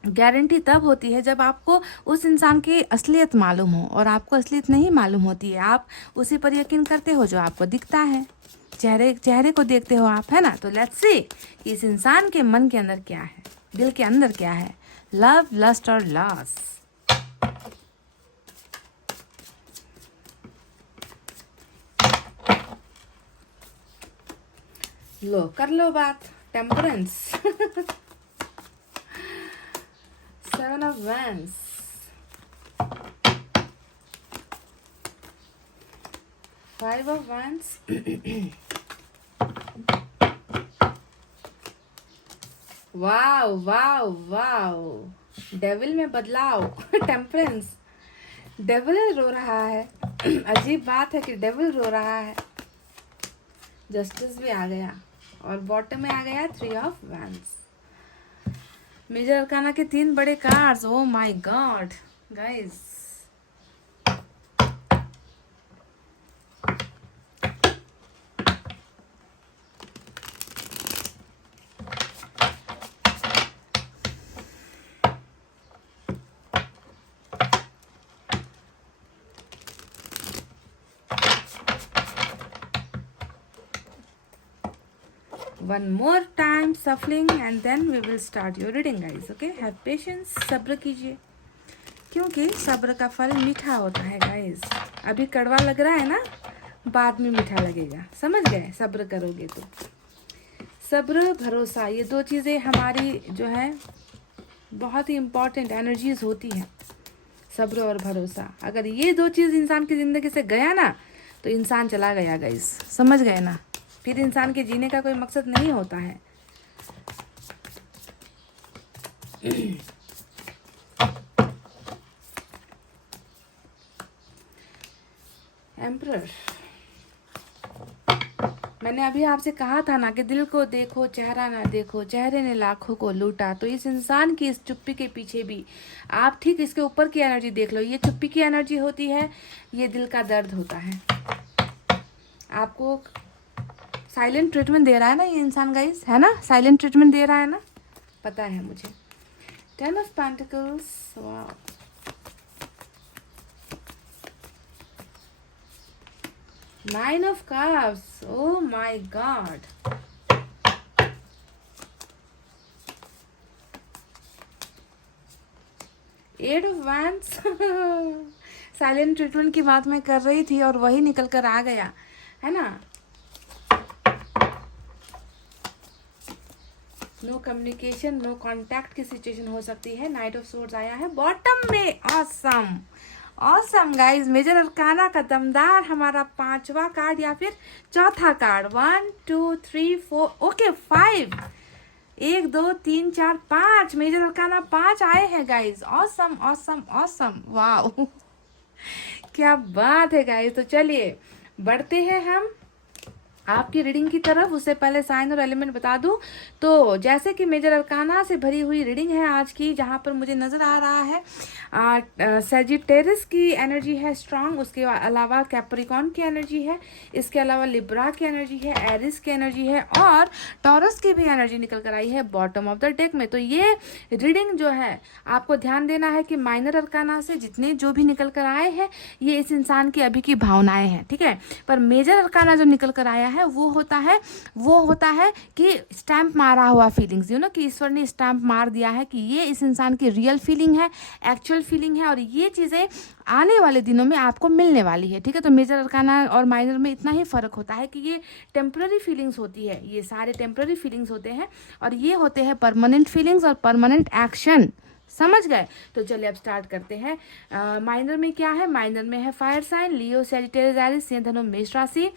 गारंटी तब होती है जब आपको उस इंसान की असलियत मालूम हो, और आपको असलियत नहीं मालूम होती है, आप उसी पर यकीन करते हो जो आपको दिखता है, चेहरे को देखते हो आप, है ना। तो लेट्स सी कि इस इंसान के मन के अंदर क्या है, दिल के अंदर क्या है, लव, लस्ट और लॉस। लो कर लो बात, temperance. 7 of Wands, Five of Wands, wow wow wow, devil में बदलाव। टेम्परेंस, डेविल रो रहा है। अजीब बात है कि डेविल रो रहा है। जस्टिस भी आ गया और बॉटम में आ गया 3 of Wands। मेजर अरकाना के 3 बड़े cards. Oh my God guys, one more time shuffling and then we will start your reading guys, okay? have patience, सब्र कीजिए, क्योंकि सब्र का फल मीठा होता है गाइस। अभी कड़वा लग रहा है ना, बाद में मीठा लगेगा, समझ गए। सब्र करोगे तो, सब्र, भरोसा, ये 2 चीज़ें हमारी जो है बहुत ही इम्पॉर्टेंट एनर्जीज होती हैं। सब्र और भरोसा, अगर ये 2 चीज़ इंसान की ज़िंदगी से गया ना, तो इंसान चला गया गाइस, समझ गए ना। फिर इंसान के जीने का कोई मकसद नहीं होता है। एम्परर, मैंने अभी आपसे कहा था ना कि दिल को देखो चेहरा ना देखो, चेहरे ने लाखों को लूटा। तो इस इंसान की इस चुप्पी के पीछे भी आप ठीक इसके ऊपर की एनर्जी देख लो। ये चुप्पी की एनर्जी होती है, ये दिल का दर्द होता है। आपको साइलेंट ट्रीटमेंट दे रहा है ना ये इंसान गाइस, है ना, साइलेंट ट्रीटमेंट दे रहा है ना, पता है मुझे। 10 of pentacles, wow, Nine of Cups, oh my God. Eight of Wands, silent treatment की बात मैं कर रही थी और वही निकल कर आ गया, है ना। नो कम्युनिकेशन, नो कॉन्टैक्ट की सिचुएशन हो सकती है। नाइट ऑफ सोर्ड्स आया है बॉटम में, awesome awesome guys. Major arcana का दमदार हमारा 5वां कार्ड या फिर चौथा कार्ड, 1 2 3 4 ओके 5, 1 2 3 4 5, मेजर अरकाना 5 आए हैं guys. Awesome awesome awesome, wow क्या बात है गाइज। तो चलिए बढ़ते हैं हम आपकी रीडिंग की तरफ। उससे पहले साइन और एलिमेंट बता दूं तो जैसे कि मेजर अरकाना से भरी हुई रीडिंग है आज की, जहां पर मुझे नज़र आ रहा है सजिटेरिस की एनर्जी है स्ट्रांग, उसके अलावा कैप्रिकॉन की एनर्जी है, इसके अलावा लिब्रा की एनर्जी है, एरिस की एनर्जी है और टॉरस की भी एनर्जी निकल कर आई है बॉटम ऑफ द डेक में। तो ये रीडिंग जो है आपको ध्यान देना है कि माइनर अरकाना से जितने जो भी निकल कर आए हैं ये इस इंसान की अभी की भावनाएं हैं, ठीक है। पर मेजर अरकाना जो निकल कर आया है वो होता है कि स्टैंप मारा हुआ फीलिंग्स, यू नो, कि ईश्वर ने स्टैंप मार दिया है कि ये इस इंसान की रियल फीलिंग है, एक्चुअल फीलिंग है और ये चीज़ें आने वाले दिनों में आपको मिलने वाली है, ठीक है। तो मेजर अरकाना और माइनर में इतना ही फ़र्क होता है कि ये टेम्पररी फीलिंग्स होती है, ये सारे टेम्पररी फीलिंग्स होते हैं और ये होते हैं परमानेंट फीलिंग्स और परमानेंट एक्शन, समझ गए। तो चलिए अब स्टार्ट करते हैं। माइनर में क्या है, माइनर में है fire sign, Leo, Sagittarius, Aries, सिंह, धनु, मेष राशि,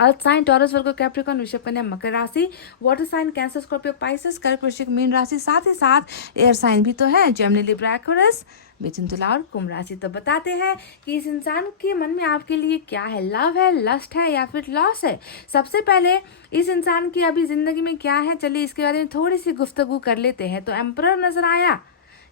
earth sign, Taurus, Virgo, Capricorn, वृषभ, कन्या, मकर राशि, water sign, Cancer, Scorpio, Pisces, कर्क, वृश्चिक, मीन राशि, साथ ही साथ एयर साइन भी तो है, जेमिनी, लिब्रा, एक्वेरियस, मिथुन, तुला और कुंभ राशि। तो बताते हैं कि इस इंसान के मन में आपके लिए क्या है, लव है, लस्ट है या फिर लॉस है। सबसे पहले इस इंसान की अभी जिंदगी में क्या है, चलिए इसके बारे में थोड़ी सी गुफ्तगू कर लेते हैं। तो एम्परर नजर आया,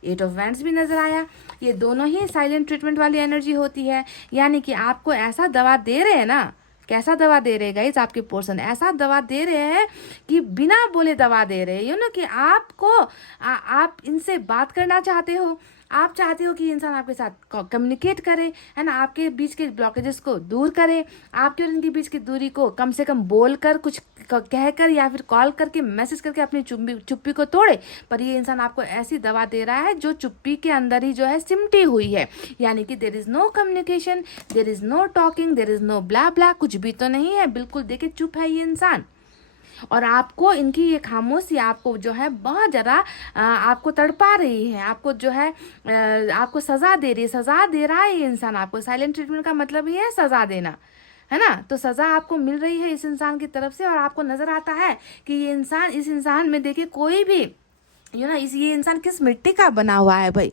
8 ऑफ वैंड्स भी नजर आया, ये दोनों ही साइलेंट ट्रीटमेंट वाली एनर्जी होती है, यानी कि आपको ऐसा दवा दे रहे हैं ना, कैसा दवा दे रहे गाइस, आपके पर्सन ऐसा दवा दे रहे हैं कि बिना बोले दवा दे रहे हैं, यू नो, कि आपको आप इनसे बात करना चाहते हो, आप चाहते हो कि इंसान आपके साथ कम्युनिकेट करे, है ना, आपके बीच के ब्लॉकेजेस को दूर करे, आपके और इनके बीच की दूरी को कम से कम बोल कर, कुछ कहकर या फिर कॉल करके, मैसेज करके अपनी चुप्पी को तोड़े। पर ये इंसान आपको ऐसी दवा दे रहा है जो चुप्पी के अंदर ही जो है सिमटी हुई है, यानी कि there is no communication, there is no talking, there is no blah blah, कुछ भी तो नहीं है, बिल्कुल देखिए चुप है ये इंसान। और आपको इनकी ये खामोशी आपको जो है बहुत ज़्यादा आपको तड़पा रही है, आपको जो है आपको सज़ा दे रही है, सज़ा दे रहा है ये इंसान आपको। साइलेंट ट्रीटमेंट का मतलब ही है सज़ा देना, है ना। तो सज़ा आपको मिल रही है इस इंसान की तरफ से और आपको नज़र आता है कि ये इंसान, इस इंसान में देखिए कोई भी, यू नो, ये इंसान किस मिट्टी का बना हुआ है भाई।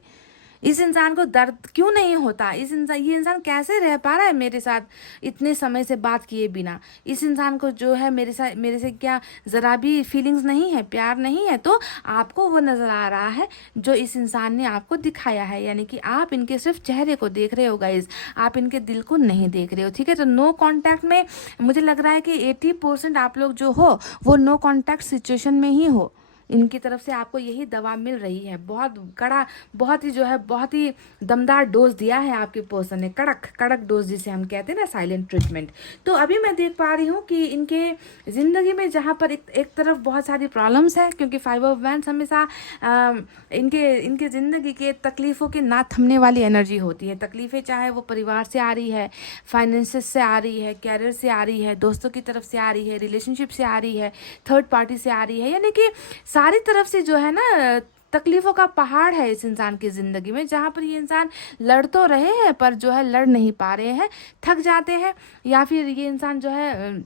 इस इंसान को दर्द क्यों नहीं होता, ये इंसान कैसे रह पा रहा है मेरे साथ इतने समय से बात किए बिना। इस इंसान को जो है मेरे से क्या ज़रा भी फीलिंग्स नहीं है, प्यार नहीं है। तो आपको वो नज़र आ रहा है जो इस इंसान ने आपको दिखाया है, यानी कि आप इनके सिर्फ चेहरे को देख रहे हो गाइज, आप इनके दिल को नहीं देख रहे हो, ठीक है। तो नो कॉन्टैक्ट में मुझे लग रहा है कि 80% आप लोग जो हो वो नो कॉन्टैक्ट सिचुएशन में ही हो। इनकी तरफ से आपको यही दवा मिल रही है, बहुत कड़ा, बहुत ही जो है बहुत ही दमदार डोज दिया है आपके पर्सन ने, कड़क डोज जिसे हम कहते हैं ना, साइलेंट ट्रीटमेंट। तो अभी मैं देख पा रही हूँ कि इनके ज़िंदगी में जहाँ पर एक तरफ बहुत सारी प्रॉब्लम्स है, क्योंकि 5 ऑफ वैंड्स हमेशा इनके ज़िंदगी के तकलीफ़ों के ना थमने वाली एनर्जी होती है। तकलीफ़ें चाहे वो परिवार से आ रही है, फाइनेंसेस से आ रही है, कैरियर से आ रही है, दोस्तों की तरफ से आ रही है, रिलेशनशिप से आ रही है, थर्ड पार्टी से आ रही है, यानी कि सारी तरफ से जो है ना तकलीफों का पहाड़ है इस इंसान की ज़िंदगी में, जहाँ पर ये इंसान लड़ तो रहे हैं पर जो है लड़ नहीं पा रहे हैं, थक जाते हैं, या फिर ये इंसान जो है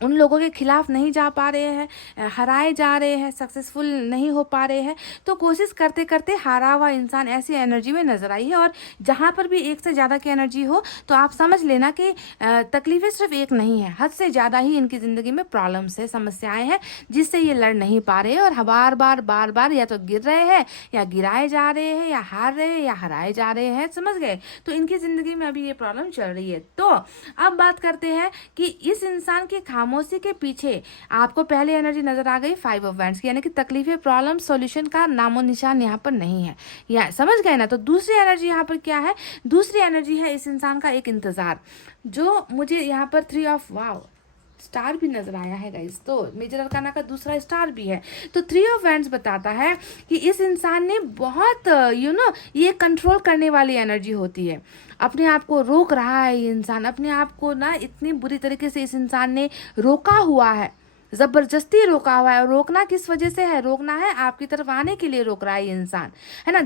उन लोगों के खिलाफ नहीं जा पा रहे हैं, हराए जा रहे हैं, सक्सेसफुल नहीं हो पा रहे हैं। तो कोशिश करते करते हारा हुआ इंसान ऐसी एनर्जी में नजर आई है। और जहाँ पर भी एक से ज़्यादा की एनर्जी हो तो आप समझ लेना कि तकलीफें सिर्फ एक नहीं है, हद से ज़्यादा ही इनकी ज़िंदगी में प्रॉब्लम्स है, समस्याएं हैं, जिससे ये लड़ नहीं पा रहे हैं और बार बार या तो गिर रहे हैं, या गिराए जा रहे हैं, या हार रहे हैं, या हराए जा रहे हैं। समझ गए? तो इनकी ज़िंदगी में अभी ये प्रॉब्लम चल रही है। तो अब बात करते हैं कि इस इंसान की खामोशी के पीछे आपको पहले एनर्जी नजर आ गई 5 ऑफ वैंड्स की, यानी कि तकलीफें, प्रॉब्लम, सॉल्यूशन का नामो निशान यहाँ पर नहीं है। या समझ गए ना? तो दूसरी एनर्जी यहाँ पर क्या है? दूसरी एनर्जी है इस इंसान का एक इंतजार, जो मुझे यहाँ पर 3 ऑफ वाव स्टार भी नजर आया है गाइस। तो मेजर अरकाना का दूसरा स्टार भी है। तो 3 ऑफ वैंड्स बताता है कि इस इंसान ने बहुत ये कंट्रोल करने वाली एनर्जी होती है। अपने आप को रोक रहा है ये इंसान, अपने आप को ना इतनी बुरी तरीके से इस इंसान ने रोका हुआ है, जबरदस्ती रोका हुआ है। और रोकना किस वजह से है? रोकना है आपकी तरफ आने के लिए रोक रहा है ये इंसान, है ना।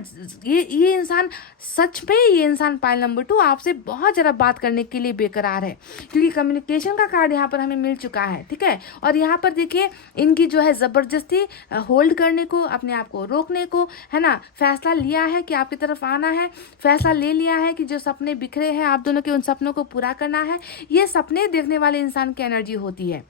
ये इंसान सच में, ये इंसान पाइल नंबर 2 आपसे बहुत ज़्यादा बात करने के लिए बेकरार है, क्योंकि कम्युनिकेशन का कार्ड यहाँ पर हमें मिल चुका है, ठीक है। और यहाँ पर देखिए इनकी जो है ज़बरदस्ती होल्ड करने को, अपने आप को रोकने को, है ना, फैसला लिया है कि आपकी तरफ आना है, फैसला ले लिया है कि जो सपने बिखरे हैं आप दोनों के, उन सपनों को पूरा करना है। ये सपने देखने वाले इंसान की एनर्जी होती है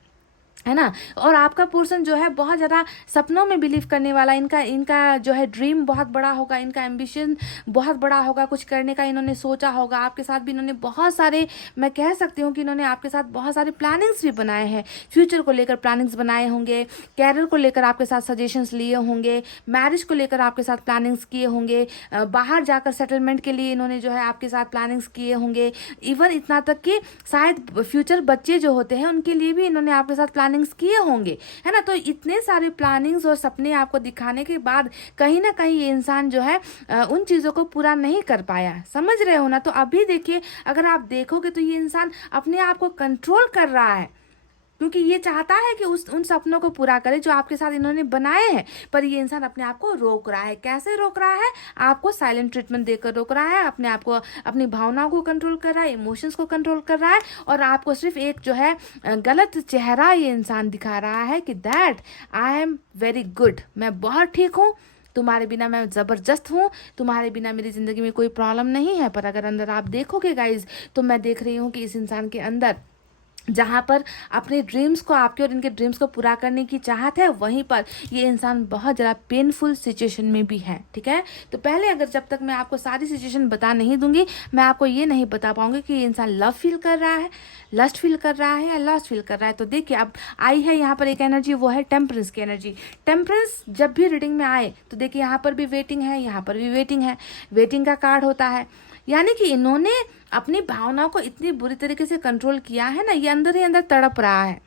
ना। और आपका पर्सन जो है बहुत ज़्यादा सपनों में बिलीव करने वाला, इनका जो है ड्रीम बहुत बड़ा होगा, इनका एम्बिशन बहुत बड़ा होगा, कुछ करने का इन्होंने सोचा होगा। आपके साथ भी इन्होंने बहुत सारे, मैं कह सकती हूँ कि इन्होंने आपके साथ बहुत सारे प्लानिंग्स भी बनाए हैं, फ्यूचर को लेकर प्लानिंग्स बनाए होंगे, कैरियर को लेकर आपके साथ सजेशंस लिए होंगे, मैरिज को लेकर आपके साथ प्लानिंग्स किए होंगे, बाहर जाकर सेटलमेंट के लिए इन्होंने जो है आपके साथ प्लानिंग्स किए होंगे। इवन इतना तक कि शायद फ्यूचर बच्चे जो होते हैं उनके लिए भी इन्होंने आपके साथ प्लानिंग्स किए होंगे, है ना। तो इतने सारे प्लानिंग्स और सपने आपको दिखाने के बाद कहीं ना कहीं ये इंसान जो है उन चीज़ों को पूरा नहीं कर पाया। समझ रहे हो ना? तो अभी देखिए, अगर आप देखोगे तो ये इंसान अपने आप को कंट्रोल कर रहा है, क्योंकि ये चाहता है कि उन सपनों को पूरा करे जो आपके साथ इन्होंने बनाए हैं। पर ये इंसान अपने आप को रोक रहा है। कैसे रोक रहा है? आपको साइलेंट ट्रीटमेंट देकर रोक रहा है, अपने आप को, अपनी भावनाओं को कंट्रोल कर रहा है, इमोशंस को कंट्रोल कर रहा है, और आपको सिर्फ एक जो है गलत चेहरा ये इंसान दिखा रहा है कि that I am very good, मैं बहुत ठीक हूँ, तुम्हारे बिना मैं ज़बरदस्त हूँ, तुम्हारे बिना मेरी ज़िंदगी में कोई प्रॉब्लम नहीं है। पर अगर अंदर आप देखोगे गाइज, तो मैं देख रही हूँ कि इस इंसान के अंदर जहाँ पर अपने ड्रीम्स को, आपके और इनके ड्रीम्स को पूरा करने की चाहत है, वहीं पर ये इंसान बहुत ज़्यादा पेनफुल सिचुएशन में भी है, ठीक है। तो पहले अगर, जब तक मैं आपको सारी सिचुएशन बता नहीं दूंगी, मैं आपको ये नहीं बता पाऊंगी कि ये इंसान लव फील कर रहा है, लस्ट फील कर रहा है, या लॉस्ट फील कर रहा है। तो देखिए अब आई है यहाँ पर एक एनर्जी, वो है टेम्परेंस की एनर्जी। टेम्परेंस जब भी रीडिंग में आए तो देखिए यहाँ पर भी वेटिंग है, यहाँ पर भी वेटिंग है, वेटिंग का कार्ड होता है। यानी कि इन्होंने अपनी भावनाओं को इतनी बुरी तरीके से कंट्रोल किया है ना, ये अंदर ही अंदर तड़प रहा है,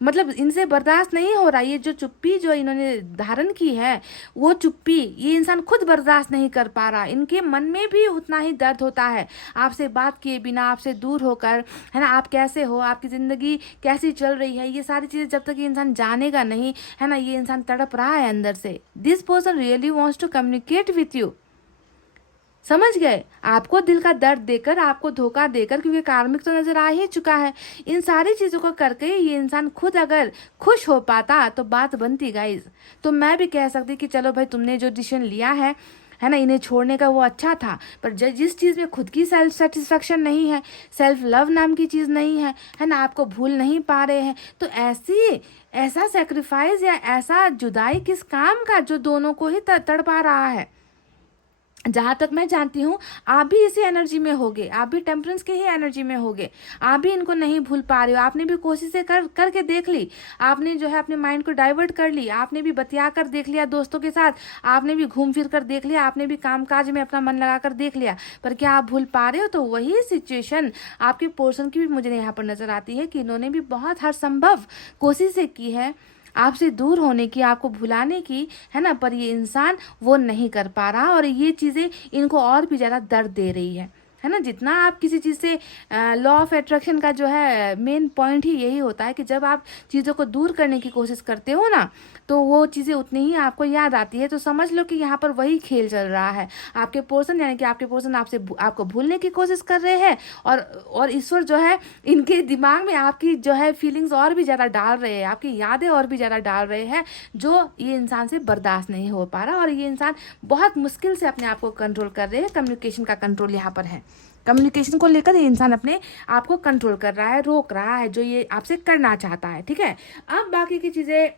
मतलब इनसे बर्दाश्त नहीं हो रहा। ये जो चुप्पी जो इन्होंने धारण की है, वो चुप्पी ये इंसान खुद बर्दाश्त नहीं कर पा रहा। इनके मन में भी उतना ही दर्द होता है आपसे बात किए बिना, आपसे दूर होकर, है ना। आप कैसे हो, आपकी ज़िंदगी कैसी चल रही है, ये सारी चीज़ें जब तक ये इंसान जानेगा नहीं, है ना, ये इंसान तड़प रहा है अंदर से। This person really wants to communicate with you. समझ गए? आपको दिल का दर्द देकर, आपको धोखा देकर, क्योंकि कार्मिक तो नजर आ ही चुका है, इन सारी चीज़ों को करके ये इंसान खुद अगर खुश हो पाता तो बात बनती गाइज। तो मैं भी कह सकती कि चलो भाई, तुमने जो डिसीजन लिया है ना, इन्हें छोड़ने का, वो अच्छा था। पर जिस चीज़ में खुद की सेल्फ सेटिस्फेक्शन नहीं है, सेल्फ लव नाम की चीज़ नहीं है ना, आपको भूल नहीं पा रहे हैं, तो ऐसा सेक्रीफाइस या ऐसा जुदाई किस काम का, जो दोनों को ही तड़पा रहा है। जहाँ तक मैं जानती हूँ आप भी इसी एनर्जी में होगे, आप भी टेम्परेंस के ही एनर्जी में होगे, आप भी इनको नहीं भूल पा रहे हो। आपने भी कोशिशें करके देख ली, आपने जो है अपने माइंड को डाइवर्ट कर ली, आपने भी बतिया कर देख लिया दोस्तों के साथ, आपने भी घूम फिर कर देख लिया, आपने भी कामकाज में अपना मन लगा कर देख लिया, पर क्या आप भूल पा रहे हो? तो वही सिचुएशन आपके पर्सन की भी मुझे यहाँ पर नजर आती है कि इन्होंने भी बहुत हर संभव कोशिशें की है आपसे दूर होने की, आपको भुलाने की, है ना, पर ये इंसान वो नहीं कर पा रहा, और ये चीज़ें इनको और भी ज़्यादा दर्द दे रही है। है ना। जितना आप किसी चीज़ से लॉ ऑफ अट्रैक्शन का जो है मेन पॉइंट ही यही होता है कि जब आप चीज़ों को दूर करने की कोशिश करते हो ना, तो वो चीज़ें उतनी ही आपको याद आती है। तो समझ लो कि यहाँ पर वही खेल चल रहा है। आपके पर्सन यानी कि आपके पर्सन आपको भूलने की कोशिश कर रहे हैं, और ईश्वर जो है इनके दिमाग में आपकी जो है फीलिंग्स और भी ज़्यादा डाल रहे हैं, आपकी यादें और भी ज़्यादा डाल रहे हैं, जो ये इंसान से बर्दाश्त नहीं हो पा रहा। और ये इंसान बहुत मुश्किल से अपने आप को कंट्रोल कर रहे हैं। कम्युनिकेशन का कंट्रोल यहाँ पर है। कम्युनिकेशन को लेकर ये इंसान अपने आप को कंट्रोल कर रहा है, रोक रहा है जो ये आपसे करना चाहता है। ठीक है, अब बाकी की चीज़ें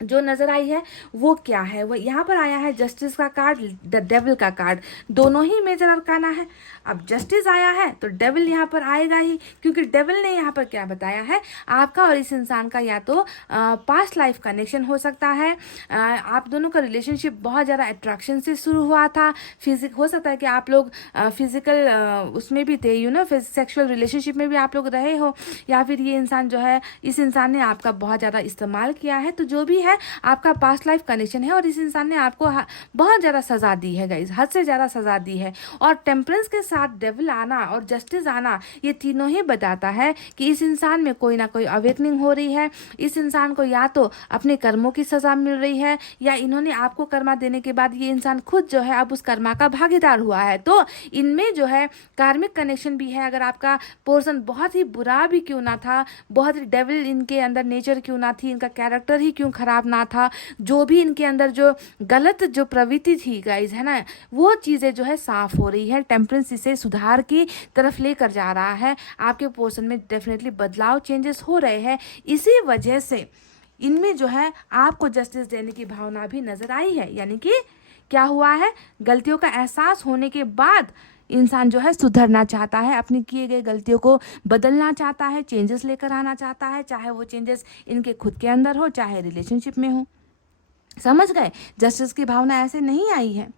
जो नज़र आई है वो क्या है, वो यहाँ पर आया है जस्टिस का कार्ड, द डेविल का कार्ड। दोनों ही मेजर अरकाना है। अब जस्टिस आया है तो डेविल यहाँ पर आएगा ही, क्योंकि डेविल ने यहाँ पर क्या बताया है, आपका और इस इंसान का या तो पास्ट लाइफ कनेक्शन हो सकता है। आप दोनों का रिलेशनशिप बहुत ज़्यादा अट्रैक्शन से शुरू हुआ था। हो सकता है कि आप लोग फिजिकल उसमें भी थे, सेक्सुअल रिलेशनशिप में भी आप लोग रहे हो, या फिर ये इंसान जो है, इस इंसान ने आपका बहुत ज़्यादा इस्तेमाल किया है। तो जो भी है आपका पास्ट लाइफ कनेक्शन है, और इस इंसान ने आपको बहुत ज़्यादा सज़ा दी है गाइस, हद से ज़्यादा सज़ा दी है। और टेम्परेंस के साथ डेविल आना और जस्टिस आना, ये तीनों ही बताता है कि इस इंसान में कोई ना कोई अवेकनिंग हो रही है। इस इंसान को या तो अपने कर्मों की सज़ा मिल रही है, या इन्होंने आपको कर्मा देने के बाद ये इंसान खुद जो है अब उस कर्मा का भागीदार हुआ है। तो इनमें जो है कार्मिक कनेक्शन भी है। अगर आपका पर्सन बहुत ही बुरा भी क्यों ना था, बहुत ही डेविल इनके अंदर नेचर क्यों ना थी, इनका कैरेक्टर ही क्यों खराब ना था, जो भी इनके अंदर जो गलत जो प्रवृत्ति थी गाइज, है ना, वो चीज़ें जो है साफ हो रही है। टेम्परेंस इसे सुधार की तरफ लेकर जा रहा है। आपके पर्सन में डेफिनेटली बदलाव, चेंजेस हो रहे हैं। इसी वजह से इनमें जो है आपको जस्टिस देने की भावना भी नजर आई है। यानी कि क्या हुआ है, गलतियों का एहसास होने के बाद इंसान जो है सुधरना चाहता है, अपनी किए गए गलतियों को बदलना चाहता है, चेंजेस लेकर आना चाहता है, चाहे वो चेंजेस इनके खुद के अंदर हो, चाहे रिलेशनशिप में हो। समझ गए, जस्टिस की भावना ऐसे नहीं आई है।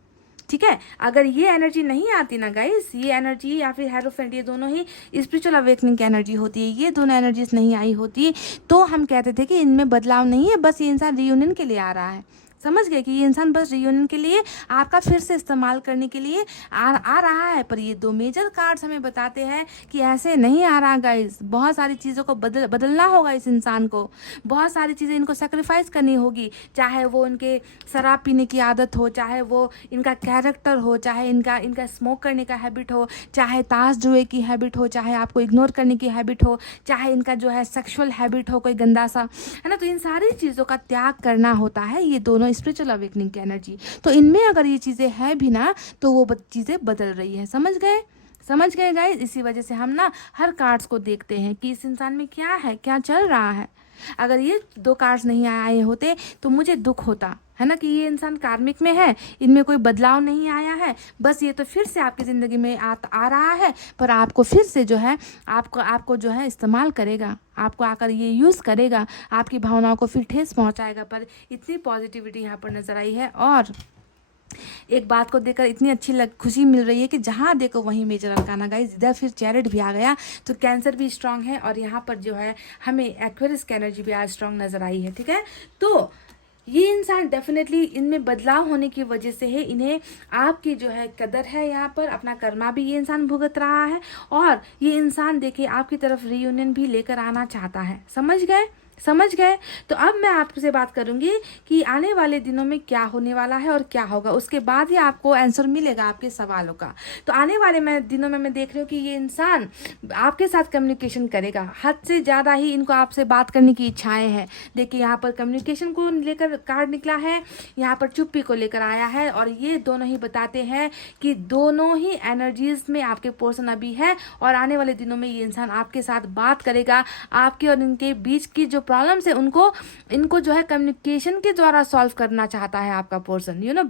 ठीक है, अगर ये एनर्जी नहीं आती ना गाइस, ये एनर्जी या फिर हेरोफेंट, ये दोनों ही स्पिरिचुअल अवेकनिंग की एनर्जी होती है, ये दोनों एनर्जीज नहीं आई होती तो हम कहते थे कि इनमें बदलाव नहीं है, बस ये इंसान रियूनियन के लिए आ रहा है। समझ गए कि ये इंसान बस रियूनियन के लिए, आपका फिर से इस्तेमाल करने के लिए आ रहा है। पर ये दो मेजर कार्ड्स हमें बताते हैं कि ऐसे नहीं आ रहा गाइस। बहुत सारी चीज़ों को बदलना होगा इस इंसान को, बहुत सारी चीज़ें इनको सेक्रीफाइस करनी होगी, चाहे वो इनके शराब पीने की आदत हो, चाहे वो इनका कैरेक्टर हो, चाहे इनका स्मोक करने का हैबिट हो, चाहे ताश जुए की हैबिट हो, चाहे आपको इग्नोर करने की हैबिट हो, चाहे इनका जो है सेक्सुअल हैबिट हो कोई गंदा सा, है ना। तो इन सारी चीज़ों का त्याग करना होता है, ये दोनों स्पिरिचुअल अवेकनिंग की एनर्जी। तो इनमें अगर ये चीज़ें है भी ना, तो वो चीज़ें बदल रही है। समझ गए गाइस। इसी वजह से हम ना हर कार्ड्स को देखते हैं कि इस इंसान में क्या है, क्या चल रहा है। अगर ये दो कार्ड्स नहीं आए होते तो मुझे दुख होता, है ना, कि ये इंसान कार्मिक में है, इनमें कोई बदलाव नहीं आया है, बस ये तो फिर से आपकी ज़िंदगी में आ रहा है, पर आपको फिर से जो है आपको जो है इस्तेमाल करेगा, आपको आकर ये यूज़ करेगा, आपकी भावनाओं को फिर ठेस पहुंचाएगा। पर इतनी पॉजिटिविटी यहाँ पर नज़र आई है, और एक बात को देखकर इतनी अच्छी खुशी मिल रही है कि जहाँ देखो वहीं मेजर अरकाना गाइस। इधर फिर चैरिट भी आ गया, तो कैंसर भी स्ट्रांग है, और यहाँ पर जो है हमें एक्वेरियस की एनर्जी भी आज स्ट्रांग नज़र आई है। ठीक है, तो ये इंसान डेफिनेटली इनमें बदलाव होने की वजह से है, इन्हें आपकी जो है कदर है, यहाँ पर अपना कर्मा भी ये इंसान भुगत रहा है, और ये इंसान देखिए आपकी तरफ रियूनियन भी लेकर आना चाहता है। समझ गए। तो अब मैं आपसे बात करूंगी कि आने वाले दिनों में क्या होने वाला है और क्या होगा, उसके बाद ही आपको आंसर मिलेगा आपके सवालों का। तो आने वाले दिनों में मैं देख रही हूँ कि ये इंसान आपके साथ कम्युनिकेशन करेगा, हद से ज़्यादा ही इनको आपसे बात करने की इच्छाएं हैं। देखिए यहाँ पर कम्युनिकेशन को लेकर कार्ड निकला है, यहाँ पर चुप्पी को लेकर आया है, और ये दोनों ही बताते हैं कि दोनों ही एनर्जीज में आपके पर्सन अभी है, और आने वाले दिनों में ये इंसान आपके साथ बात करेगा। आपके और इनके बीच की जो प्रॉब्लम्स है इनको जो है कम्युनिकेशन के द्वारा सॉल्व करना चाहता है आपका पर्सन।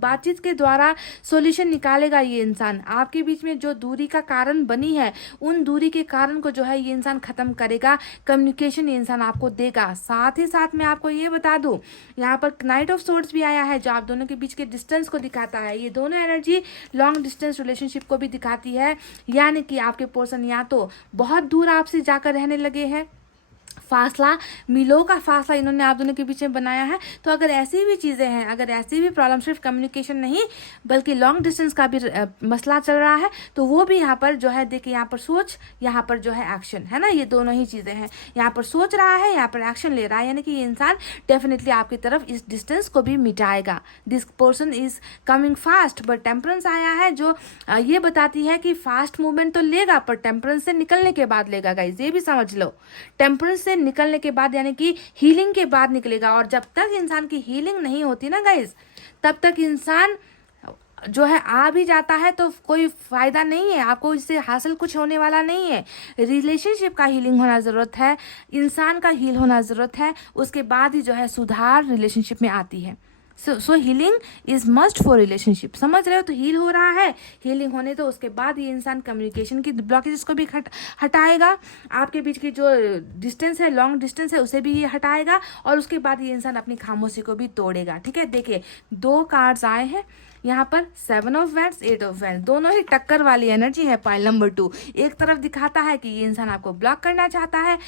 बातचीत के द्वारा सॉल्यूशन निकालेगा ये इंसान। आपके बीच में जो दूरी का कारण बनी है, उन दूरी के कारण को जो है ये इंसान खत्म करेगा। कम्युनिकेशन ये इंसान आपको देगा। साथ ही साथ मैं आपको ये बता दूं, यहाँ पर नाइट ऑफ सोर्ड्स भी आया है, जो आप दोनों के बीच के डिस्टेंस को दिखाता है। ये दोनों एनर्जी लॉन्ग डिस्टेंस रिलेशनशिप को भी दिखाती है, यानी कि आपके पर्सन या तो बहुत दूर आपसे जाकर रहने लगे हैं, फासला, मीलों का फासला इन्होंने आप दोनों के बीच में बनाया है। तो अगर ऐसी भी चीज़ें हैं, अगर ऐसी भी प्रॉब्लम, सिर्फ कम्युनिकेशन नहीं बल्कि लॉन्ग डिस्टेंस का भी मसला चल रहा है, तो वो भी यहाँ पर जो है देखिए, यहाँ पर सोच, यहाँ पर जो है एक्शन, है ना, ये दोनों ही चीज़ें हैं। यहाँ पर सोच रहा है, यहाँ पर एक्शन ले रहा है, यानी कि ये इंसान डेफिनेटली आपकी तरफ इस डिस्टेंस को भी मिटाएगा। This person is coming fast, but temperance आया है जो ये बताती है कि फास्ट मूवमेंट तो लेगा पर टेम्परेंस से निकलने के बाद लेगा गाइज, ये भी समझ लो। टेम्परेंस से निकलने के बाद यानी कि हीलिंग के बाद निकलेगा। और जब तक इंसान की हीलिंग नहीं होती ना गाइज, तब तक इंसान जो है आ भी जाता है तो कोई फायदा नहीं है, आपको इससे हासिल कुछ होने वाला नहीं है। रिलेशनशिप का हीलिंग होना ज़रूरत है, इंसान का हील होना ज़रूरत है, उसके बाद ही जो है सुधार रिलेशनशिप में आती है। सो healing is must for relationship, समझ रहे हो। तो हील हो रहा है, हीलिंग होने तो उसके बाद ये इंसान कम्युनिकेशन की ब्लॉकेजेस को भी हटाएगा, आपके बीच की जो डिस्टेंस है, लॉन्ग डिस्टेंस है, उसे भी ये हटाएगा, और उसके बाद ये इंसान अपनी खामोशी को भी तोड़ेगा। ठीक है, देखिए 2 कार्ड्स आए हैं यहाँ पर, 7 ऑफ वैंड्स, 8 ऑफ वैंड्स, दोनों ही टक्कर वाली एनर्जी है। पाइल नंबर 2 एक तरफ दिखाता है कि ये इंसान आपको ब्लॉक करना चाहता है,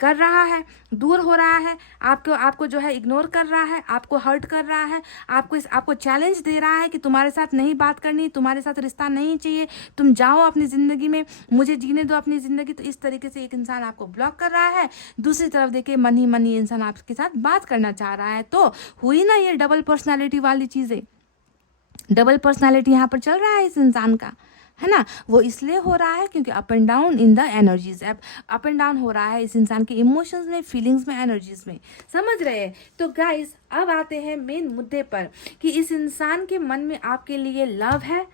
कर रहा है, दूर हो रहा है, आपको जो है इग्नोर कर रहा है, आपको हर्ट कर रहा है, आपको चैलेंज दे रहा है कि तुम्हारे साथ नहीं बात करनी, तुम्हारे साथ रिश्ता नहीं चाहिए, तुम जाओ अपनी ज़िंदगी में, मुझे जीने दो अपनी ज़िंदगी। तो इस तरीके से एक इंसान आपको ब्लॉक कर रहा है। दूसरी तरफ देखिए मन ही मन ये इंसान आपके साथ बात करना चाह रहा है। तो हुई ना ये डबल पर्सनैलिटी वाली चीज़ें, डबल पर्सनालिटी यहाँ पर चल रहा है इस इंसान का, है ना। वो इसलिए हो रहा है क्योंकि up and down in the energies, up and down हो रहा है इस इंसान के इमोशंस में, फीलिंग्स में, एनर्जीज में, समझ रहे हैं। तो गाइस अब आते हैं मेन मुद्दे पर कि इस इंसान के मन में आपके लिए लव है,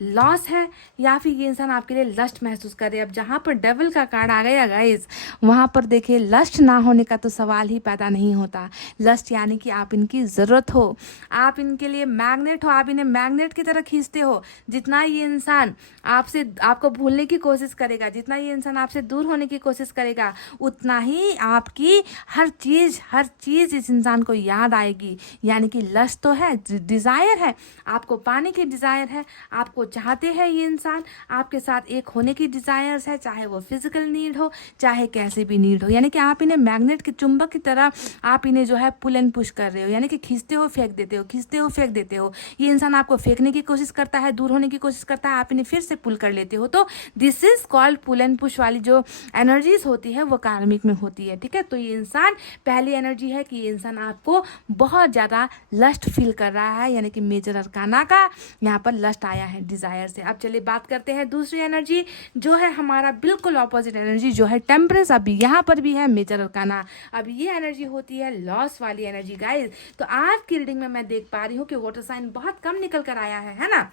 लॉस है, या फिर ये इंसान आपके लिए लस्ट महसूस करे। अब जहाँ पर डेविल का कार्ड आ गया गाइस, वहाँ पर देखिए लस्ट ना होने का तो सवाल ही पैदा नहीं होता। लस्ट यानी कि आप इनकी ज़रूरत हो, आप इनके लिए मैग्नेट हो, आप इन्हें मैग्नेट की तरह खींचते हो। जितना ये इंसान आपको भूलने की कोशिश करेगा, जितना ये इंसान आपसे दूर होने की कोशिश करेगा, उतना ही आपकी हर चीज़ इस इंसान को याद आएगी। यानी कि लस्ट तो है, डिज़ायर है, आपको पाने की डिज़ायर है, आपको चाहते हैं ये इंसान, आपके साथ एक होने की डिज़ायर्स है, चाहे वो फिजिकल नीड हो, चाहे कैसे भी नीड हो। यानी कि आप इन्हें मैग्नेट के चुंबक की तरह आप इन्हें जो है पुल एंड पुश कर रहे हो, यानी कि खींचते हो फेंक देते हो, खींचते हो फेंक देते हो। ये इंसान आपको फेंकने की कोशिश करता है, दूर होने की कोशिश करता है, आप इन्हें फिर से पुल कर लेते हो। तो this is called pull and push वाली जो एनर्जीज होती है वो कार्मिक में होती है। ठीक है, तो ये इंसान, पहली एनर्जी है कि ये इंसान आपको बहुत ज़्यादा लस्ट फील कर रहा है, यानी कि मेजर अरकाना का यहाँ पर लस्ट आया है, डिज़ायर से। अब चलिए बात करते हैं दूसरी एनर्जी जो है हमारा बिल्कुल ऑपोजिट एनर्जी, जो है टेम्परेंस। अभी यहाँ पर भी है मेजर अरकाना। अब ये एनर्जी होती है लॉस वाली एनर्जी गाइस। तो आज की रीडिंग में मैं देख पा रही हूँ कि वाटर साइन बहुत कम निकल कर आया है ना,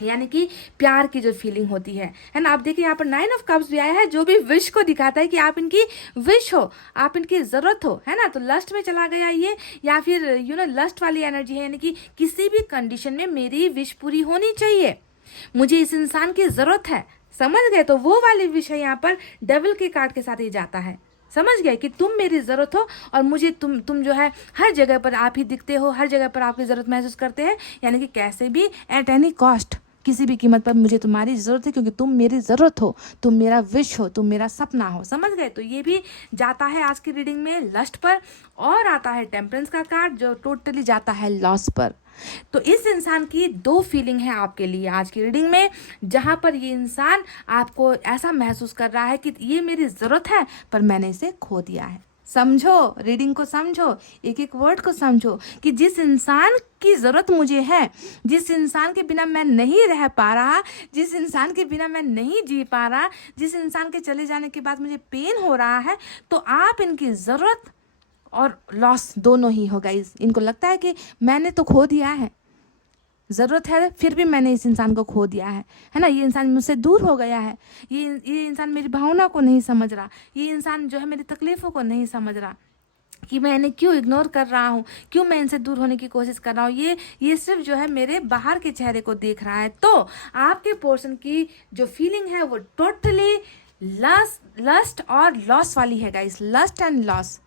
यानी कि प्यार की जो फीलिंग होती है ना। आप देखिए यहाँ पर 9 ऑफ कप्स भी आया है, जो भी विश को दिखाता है कि आप इनकी विश हो, आप इनकी ज़रूरत हो, है ना। तो लस्ट में चला गया ये, या फिर लस्ट वाली एनर्जी है, यानी कि किसी भी कंडीशन में मेरी विश पूरी होनी चाहिए, मुझे इस इंसान की ज़रूरत है, समझ गए। तो वो वाली विश है यहाँ पर डेविल के कार्ड के साथ ही जाता है, समझ गए कि तुम मेरी ज़रूरत हो और मुझे तुम जो है हर जगह पर आप ही दिखते हो, हर जगह पर आपकी ज़रूरत महसूस करते हैं, यानी कि कैसे भी एट एनी कॉस्ट, किसी भी कीमत पर मुझे तुम्हारी ज़रूरत है, क्योंकि तुम मेरी ज़रूरत हो, तुम मेरा विश हो, तुम मेरा सपना हो, समझ गए। तो ये भी जाता है आज की रीडिंग में लस्ट पर, और आता है टेम्परेंस का कार्ड जो टोटली जाता है लॉस पर। तो इस इंसान की 2 फीलिंग है आपके लिए आज की रीडिंग में, जहां पर ये इंसान आपको ऐसा महसूस कर रहा है कि ये मेरी ज़रूरत है पर मैंने इसे खो दिया है। समझो, रीडिंग को समझो, एक एक वर्ड को समझो कि जिस इंसान की ज़रूरत मुझे है, जिस इंसान के बिना मैं नहीं रह पा रहा, जिस इंसान के बिना मैं नहीं जी पा रहा, जिस इंसान के चले जाने के बाद मुझे पेन हो रहा है, तो आप इनकी ज़रूरत और लॉस दोनों ही हो गाइस। इनको लगता है कि मैंने तो खो दिया है, ज़रूरत है फिर भी मैंने इस इंसान को खो दिया है ना। ये इंसान मुझसे दूर हो गया है, ये इंसान मेरी भावना को नहीं समझ रहा, ये इंसान जो है मेरी तकलीफ़ों को नहीं समझ रहा कि मैं इन्हें क्यों इग्नोर कर रहा हूँ, क्यों मैं इनसे दूर होने की कोशिश कर रहा हूँ। ये सिर्फ जो है मेरे बाहर के चेहरे को देख रहा है। तो आपके पोर्शन की जो फीलिंग है वो टोटली लस्ट और लॉस वाली है गाइस, लस्ट एंड लॉस,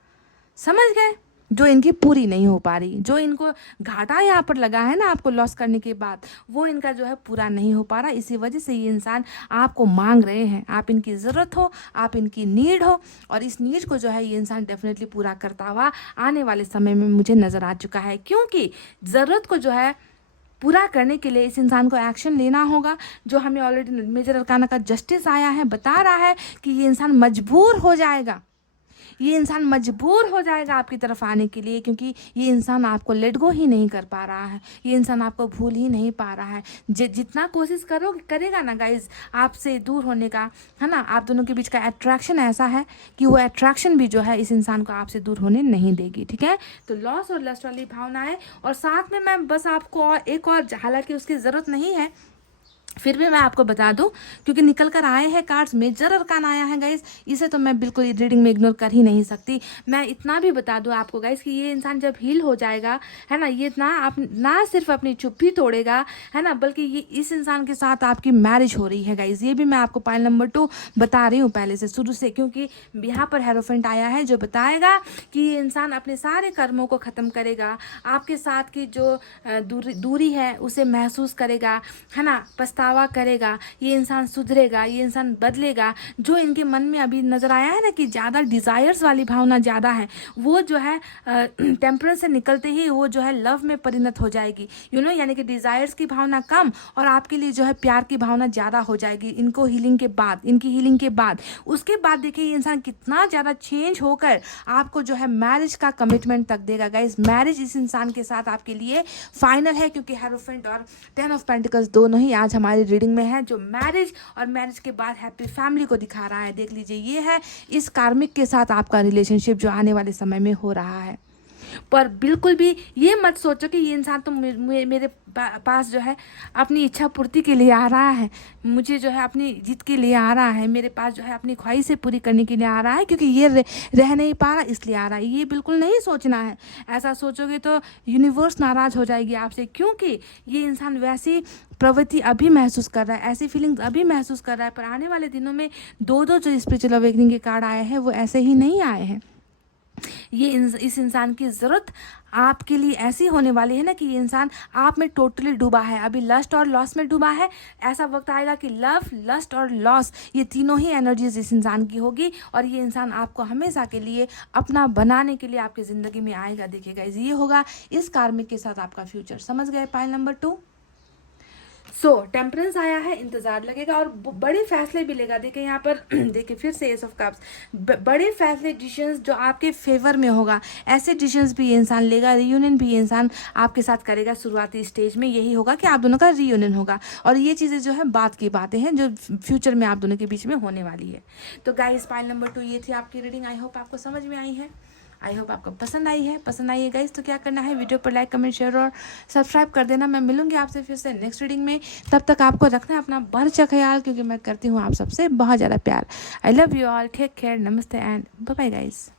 समझ गए। जो इनकी पूरी नहीं हो पा रही, जो इनको घाटा यहाँ पर लगा है ना आपको लॉस करने के बाद, वो इनका जो है पूरा नहीं हो पा रहा। इसी वजह से ये इंसान आपको मांग रहे हैं, आप इनकी ज़रूरत हो, आप इनकी नीड हो, और इस नीड को जो है ये इंसान डेफिनेटली पूरा करता हुआ आने वाले समय में मुझे नज़र आ चुका है। क्योंकि ज़रूरत को जो है पूरा करने के लिए इस इंसान को एक्शन लेना होगा। जो हमें ऑलरेडी मेजर अरकाना का जस्टिस आया है बता रहा है कि ये इंसान मजबूर हो जाएगा, ये इंसान मजबूर हो जाएगा आपकी तरफ आने के लिए, क्योंकि ये इंसान आपको लेट गो ही नहीं कर पा रहा है, ये इंसान आपको भूल ही नहीं पा रहा है। जितना कोशिश करेगा ना गाइज आपसे दूर होने का, है ना, आप दोनों के बीच का अट्रैक्शन ऐसा है कि वो अट्रैक्शन भी जो है इस इंसान को आपसे दूर होने नहीं देगी। ठीक है, तो लॉस और लस्ट वाली भावना है। और साथ में मैं बस आपको एक और, हालांकि उसकी ज़रूरत नहीं है, फिर भी मैं आपको बता दूं, क्योंकि निकल कर आए हैं कार्ड्स, मेजर अरकान आया है गाइस, इसे तो मैं बिल्कुल रीडिंग में इग्नोर कर ही नहीं सकती। मैं इतना भी बता दूं आपको गाइस कि ये इंसान जब हील हो जाएगा, है ना, ये ना सिर्फ अपनी चुप्पी तोड़ेगा, है ना, बल्कि ये इस इंसान के साथ आपकी मैरिज हो रही है गाइस। ये भी मैं आपको पाइल नंबर 2 बता रही हूँ पहले से, शुरू से, क्योंकि यहाँ पर हेरोफेंट आया है जो बताएगा कि ये इंसान अपने सारे कर्मों को ख़त्म करेगा, आपके साथ की जो दूरी है उसे महसूस करेगा, है ना, पछतावा करेगा, ये इंसान सुधरेगा, ये इंसान बदलेगा। जो इनके मन में अभी नज़र आया है ना कि ज़्यादा डिज़ायर्स वाली भावना ज़्यादा है, वो जो है टेम्परेंस से निकलते ही वो जो है लव में परिणत हो जाएगी, यानी कि डिज़ायर्स की भावना कम और आपके लिए जो है प्यार की भावना ज़्यादा हो जाएगी इनको हीलिंग के बाद, इनकी हीलिंग के बाद। उसके बाद देखिए ये इंसान कितना ज़्यादा चेंज होकर आपको जो है मैरिज का कमिटमेंट तक देगा गाइस। मैरिज इस इंसान के साथ आपके लिए फाइनल है, क्योंकि हेरोफेंट और 10 ऑफ पेंटिकल्स दोनों ही आज हमारी रीडिंग में है, जो मैरिज और मैरिज के बाद हैप्पी फैमिली को दिखा रहा है। देख लीजिए, ये है इस कार्मिक के साथ आपका रिलेशनशिप जो आने वाले समय में हो रहा है। पर बिल्कुल भी ये मत सोचो कि ये इंसान तो मेरे पास जो है अपनी इच्छा पूर्ति के लिए आ रहा है, मुझे जो है अपनी जीत के लिए आ रहा है, मेरे पास जो है अपनी ख्वाहिशें पूरी करने के लिए आ रहा है, क्योंकि ये रह नहीं पा रहा इसलिए आ रहा है। ये बिल्कुल नहीं सोचना है। ऐसा सोचोगे तो यूनिवर्स नाराज़ हो जाएगी आपसे, क्योंकि ये इंसान वैसी प्रवृत्ति अभी महसूस कर रहा है, ऐसी फीलिंग्स अभी महसूस कर रहा है। पर आने वाले दिनों में दो जो स्पिरिचुअल अवेकनिंग के कार्ड आए हैं वो ऐसे ही नहीं आए हैं। ये इस इंसान की ज़रूरत आपके लिए ऐसी होने वाली है ना कि ये इंसान आप में टोटली डूबा है, अभी लस्ट और लॉस में डूबा है। ऐसा वक्त आएगा कि लव, लस्ट और लॉस, ये तीनों ही एनर्जीज इस इंसान की होगी और ये इंसान आपको हमेशा के लिए अपना बनाने के लिए आपकी ज़िंदगी में आएगा। देखिएगा, ये होगा इस कार्मिक के साथ आपका फ्यूचर। समझ गए पाइल नंबर 2? टेम्परेंस आया है, इंतजार लगेगा और बड़े फैसले भी लेगा। देखिए यहाँ पर देखिए फिर से एस ऑफ कप्स, बड़े फैसले, डिसीजंस जो आपके फेवर में होगा, ऐसे डिसीजंस भी ये इंसान लेगा। रियूनियन भी ये इंसान आपके साथ करेगा। शुरुआती स्टेज में यही होगा कि आप दोनों का रियूनियन होगा और ये चीज़ें जो है बात की बातें हैं जो फ्यूचर में आप दोनों के बीच में होने वाली है। तो गाइस पाइल नंबर 2 ये थी आपकी रीडिंग। आई होप आपको समझ में आई है, आई होप आपको पसंद आई है गाइस। तो क्या करना है, वीडियो पर लाइक, कमेंट, शेयर और सब्सक्राइब कर देना। मैं मिलूंगी आपसे फिर से नेक्स्ट रीडिंग में। तब तक आपको रखना है अपना भरचा ख्याल, क्योंकि मैं करती हूँ आप सबसे बहुत ज़्यादा प्यार। I love you all, take care, नमस्ते एंड बाय बाय गाइस।